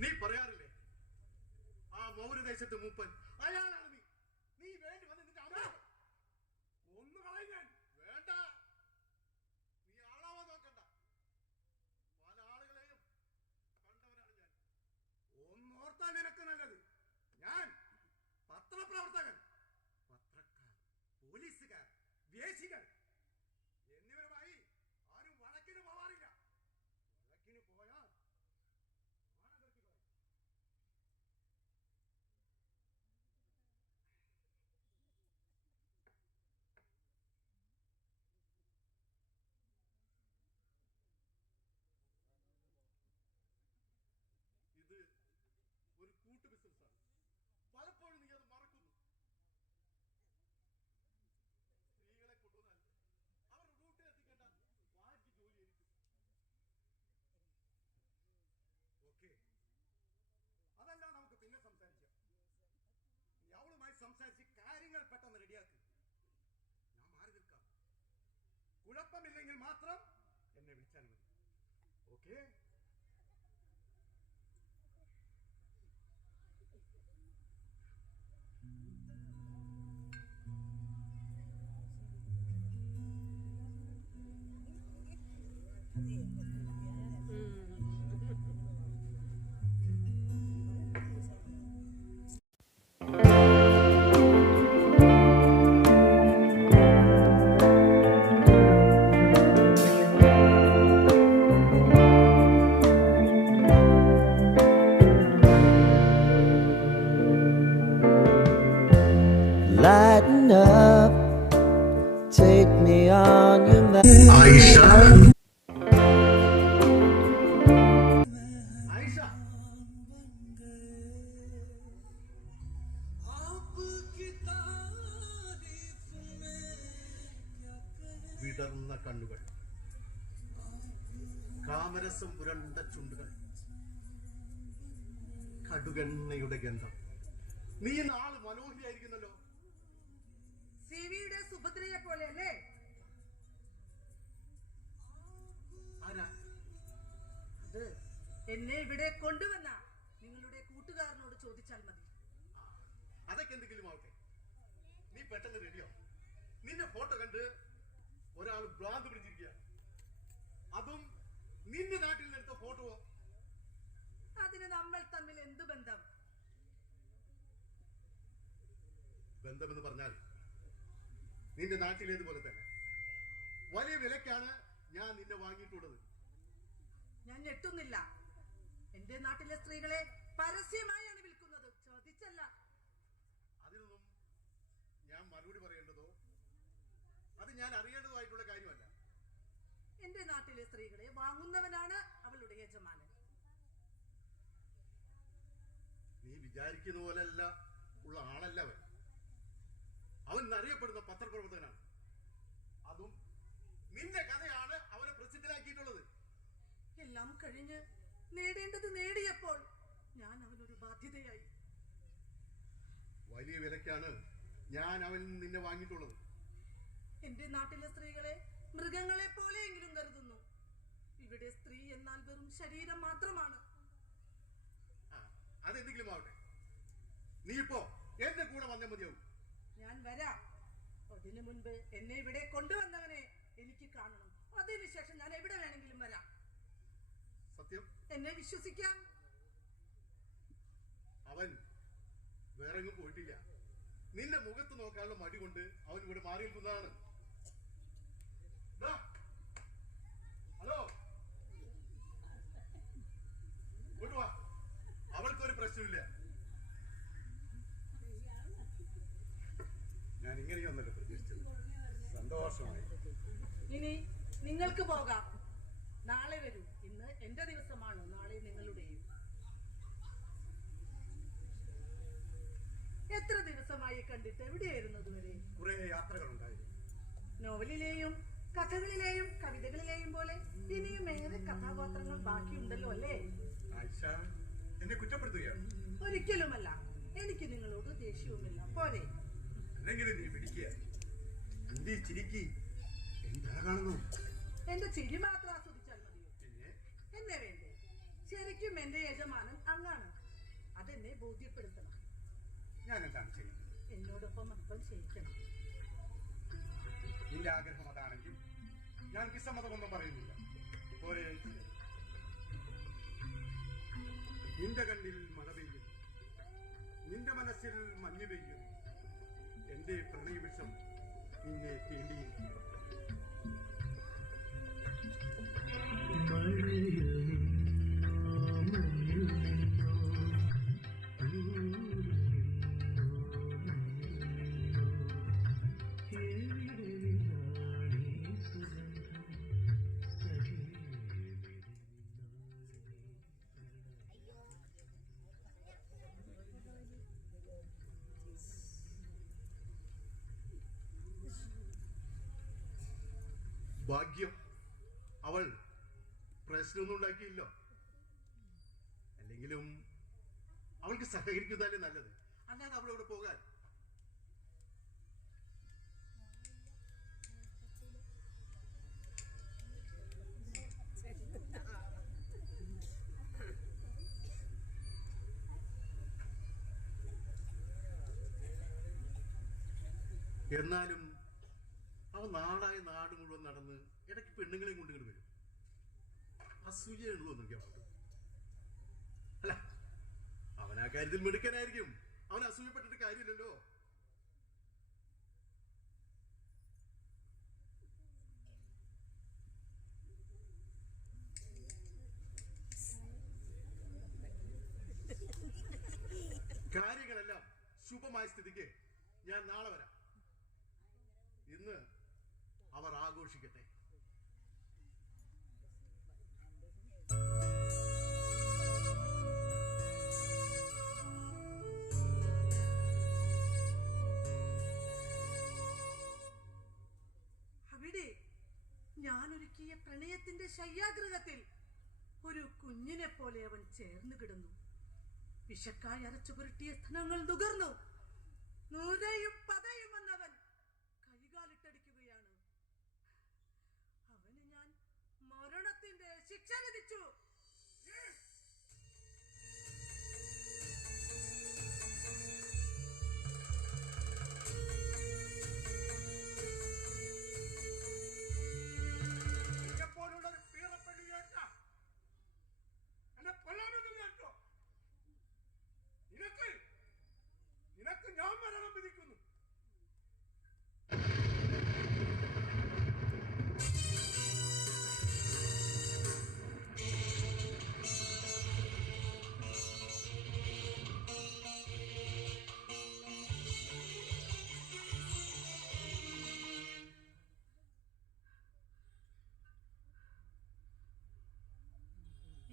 നീ പറയാറില്ലേ ആ മൗര്യദേശത്ത് മൂപ്പൻ അയാളാണ് നീ. നീ വേണ്ടി വന്ന് നിന്റെ അമ്മ ഒന്ന് കളയും ഞാൻ. വേണ്ട, നീ ആളാവാൻ നോക്കണ്ട. പല ആളുകളെയും കണ്ടവനാണ് ഞാൻ. ഒന്നോർത്താൻ നിനക്ക് നല്ലത്. ഞാൻ പത്രപ്രവർത്തകൻ, പത്രക്കാർ, പോലീസുകാർ, വേശികൾ എന്നിവരുമായി ആരും വഴക്കിന് പോവാറില്ല. വഴക്കിന് പോയാൽ ഇത് ഒരു കൂട്ടു ബിസിനസ്സാണ്. പലപ്പോഴും നീ അത് മറക്കുന്നു. സ്ത്രീകളെ കൊണ്ടുവന്നാൽ അവർ റൂട്ടിലെത്തിക്കേണ്ട ഭാര്യ ജോലിയായിരിക്കും. ഓക്കെ, അതെല്ലാം നമുക്ക് പിന്നെ സംസാരിക്കാം. നീ അവളുമായി സംസാരിച്ച് കാര്യങ്ങൾ പെട്ടെന്ന് റെഡിയാക്ക്. ഞാൻ മാറി നിൽക്കാം. കുഴപ്പമില്ലെങ്കിൽ മാത്രം എന്നെ വിളിച്ചാൽ മതി. Okay? Lighten up, take me on your Aisha. Aisha. വിടർന്ന കണ്ണുകൾ, കാമരസം പുരണ്ട ചുണ്ടുകൾ, കടുകെണ്ണയുടെ ഗന്ധം. നീ നാള് മനോഹരിയായിരിക്കുന്നല്ലോ. സിവിയുടെ സുഭദ്രയെ പോലെ അല്ലേ? ആരാ അത് എന്നെ ഇവിടെ കൊണ്ടുവന്ന നിങ്ങളുടെ കൂട്ടുകാരനോട് ചോദിച്ചാൽ മതി. അതൊക്കെ എന്തെങ്കിലും ആവട്ടെ, നീ പെട്ടെന്ന് റെഡിയോ. നിന്റെ ഫോട്ടോ കണ്ട് ഒരാൾ ഭ്രാന്ത് പിടിച്ചിരിക്കുക. അതും നിന്റെ നാട്ടിൽ നിന്നെടുത്ത ഫോട്ടോ. അതിന് നമ്മൾ തമ്മിൽ എന്ത് ബന്ധം? ബന്ധമെന്ന് പറഞ്ഞാൽ നിന്റെ നാട്ടിലേതുപോലെ തന്നെ വലിയ വിലക്കാണ് ഞാൻ നിന്നെ വാങ്ങിയിട്ടുള്ളത്. ഞാൻ ഞെട്ടുന്നില്ല. എന്റെ നാട്ടിലെ സ്ത്രീകളെ പരസ്യമായാണ് വിൽക്കുന്നത്, ചോദിച്ചല്ല. അതിനൊന്നും ഞാൻ മറുപടി പറയേണ്ടതോ അത് ഞാൻ അറിയേണ്ടതോ ആയിട്ടുള്ള കാര്യമല്ല. എന്റെ നാട്ടിലെ സ്ത്രീകളെ വാങ്ങുന്നവനാണ് അവളുടെ യജമാനൻ. നീ വിചാരിക്കുന്ന പോലെയല്ല ഉള്ള ആളല്ല അവൻ. അവൻ അറിയപ്പെടുന്ന പത്രപ്രവർത്തകനാണ്. അതും നിന്റെ കഥയാണ് അവനെ പ്രസിദ്ധനാക്കിയിട്ടുള്ളത്. എല്ലാം കഴിഞ്ഞ് നേടേണ്ടത് നേടിയപ്പോൾ ഞാൻ അവനൊരു ബാധ്യതയായി. വലിയ വിലക്കാണ് ഞാൻ അവനിൽ നിന്നെ വാങ്ങിയിട്ടുള്ളത്. എന്റെ നാട്ടിലെ സ്ത്രീകളെ മൃഗങ്ങളെ പോലെയെങ്കിലും കരുതുന്നു. ഇവിടെ സ്ത്രീ എന്നാൽ വെറും ശരീരം മാത്രമാണ്. അതെന്തെങ്കിലും ആവട്ടെ, നീ ഇപ്പോ എന്റെ കൂടെ വന്നേ മതിയാവും. ഞാൻ വരാം. അതിനു മുൻപ് എന്നെ ഇവിടെ കൊണ്ടുവന്നവനെ എനിക്ക് കാണണം. അതിനുശേഷം ഞാൻ എവിടെ വേണമെങ്കിലും വരാം. സത്യം? എന്നെ വിശ്വസിക്കാം. അവൻ വേറെങ്ങും പോയിട്ടില്ല. നിന്റെ മുഖത്ത് നോക്കാനുള്ള മടി കൊണ്ട് അവൻ ഇവിടെ മാറി നിൽക്കുന്നതാണ്. ഹലോ, കൊണ്ടുവാ. അവൾക്കൊരു പ്രശ്നമില്ല. ഞാൻ ഇങ്ങനെയൊന്നല്ല പ്രതീക്ഷിച്ചത്. സന്തോഷമായി. ഇനി നിങ്ങൾക്ക് പോകാം. നാളെ വരൂ. ഇന്ന് എന്റെ ദിവസമാണ്, നാളെ നിങ്ങളുടെയും. എത്ര ദിവസമായി കണ്ടിട്ട്? എവിടെയായിരുന്നു ഇതുവരെ? കുറെ യാത്രകളുണ്ടായിരുന്നു. നോവലിലെയും കഥകളിലെയും കവിതകളിലെയും പോലെ ഇനിയും ഏറെ കഥാപാത്രങ്ങൾ ബാക്കിയുണ്ടല്ലോ അല്ലേ? ആയിഷ എന്നെ കുറ്റപ്പെടുത്തുകയാണ്. ഒരിക്കലുമല്ല. എനിക്ക് നിങ്ങളോട് ദേഷ്യവുമില്ല. പോരെ? അല്ലെങ്കിൽ നീ പിടിക്കുക. എന്റെ ചിരിക്ക് എന്താ കാണുന്നു? എന്റെ ചിരി മാത്രം ആസ്വദിച്ചാൽ മതിയോ? പിന്നെ എന്നെ വേണ്ടേ? ശരിക്കും എന്റെ യജമാനൻ അങ്ങാണ്. അതെന്നെ ബോധ്യപ്പെടുത്തണം. ഞാൻ എന്താണ് ചെയ്യുന്നത്? എന്നോടൊപ്പം അല്പം ക്ഷയിക്കണം. നിന്റെ ആഗ്രഹം അതാണെങ്കിൽ ഞാൻ വിസമ്മതമൊന്നും പറയുന്നില്ല. പോരെ? നിന്റെ കണ്ണിൽ മഴ പെയ്യും, നിന്റെ മനസ്സിൽ മഞ്ഞ് പെയ്യും. എന്റെ പ്രണയവിഷം നിന്നെ തേണ്ടിയിരിക്കും. ഭാഗ്യം, അവൾ പ്രശ്നമൊന്നും ഉണ്ടാക്കിയില്ലോ. അല്ലെങ്കിലും അവൾക്ക് സഹകരിക്കുന്നതല്ലേ നല്ലത്, അല്ലാതെ അവളോട് പോകാൻ. എന്നാലും അവൻ നാടായ നാട് മുഴുവൻ നടന്ന് ഇടയ്ക്ക് പെണ്ണുങ്ങളെയും കൊണ്ട് ഇങ്ങോട്ട് വരും. അസൂയുള്ളൂ എന്നൊക്കെ പറഞ്ഞു. അല്ല, അവൻ ആ കാര്യത്തിൽ മിടുക്കനായിരിക്കും. അവൻ അസൂയപ്പെട്ടിട്ട് കാര്യമില്ലല്ലോ. കാര്യങ്ങളെല്ലാം ശുഭമായ സ്ഥിതിക്ക് ഞാൻ നാളെ വരാം. ഇന്ന് അവർ ആഘോഷിക്കട്ടെ. അവിടെ ഞാനൊരുക്കിയ പ്രണയത്തിന്റെ ശയ്യാഗൃഹത്തിൽ ഒരു കുഞ്ഞിനെ പോലെ അവൻ ചേർന്ന് കിടന്നു. വിശക്കായി അരച്ചു പുരട്ടിയ സ്ഥലങ്ങൾ നുകർന്നു. നൂരയും പതയും എന്നവൻ കൈകാലിട്ടടിക്കുകയാണ്. അവന് ഞാൻ മരണത്തിന്റെ ശിക്ഷ വിധിച്ചു. നിനക്ക് ഞാൻ മരണം വിധിക്കുന്നു.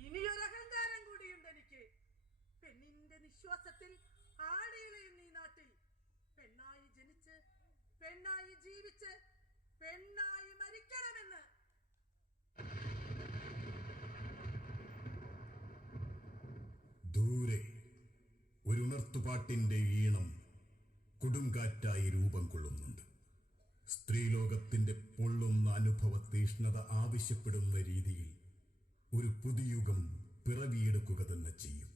ഇനിയൊരഹങ്കാരം കൂടിയുണ്ട് എനിക്ക്. പെണ്ണിന്റെ നിശ്വാസത്തിൽ ആടിയിലയും ഈ നാട്ടിൽ പെണ്ണായി ജനിച്ച് പെണ്ണായി ജീവിച്ച് പെണ്ണായി മരിക്കണമെന്ന്. ദൂരെ ഒരു ഉണർത്തുപാട്ടിന്റെ ഈണം കൊടുങ്കാറ്റായി രൂപം കൊള്ളുന്നുണ്ട്. സ്ത്രീലോകത്തിന്റെ പൊള്ളുന്ന അനുഭവ തീഷ്ണത ആവശ്യപ്പെടുന്ന രീതിയിൽ ഒരു പുതുയുഗം പിറവിയെടുക്കുക തന്നെ ചെയ്യും.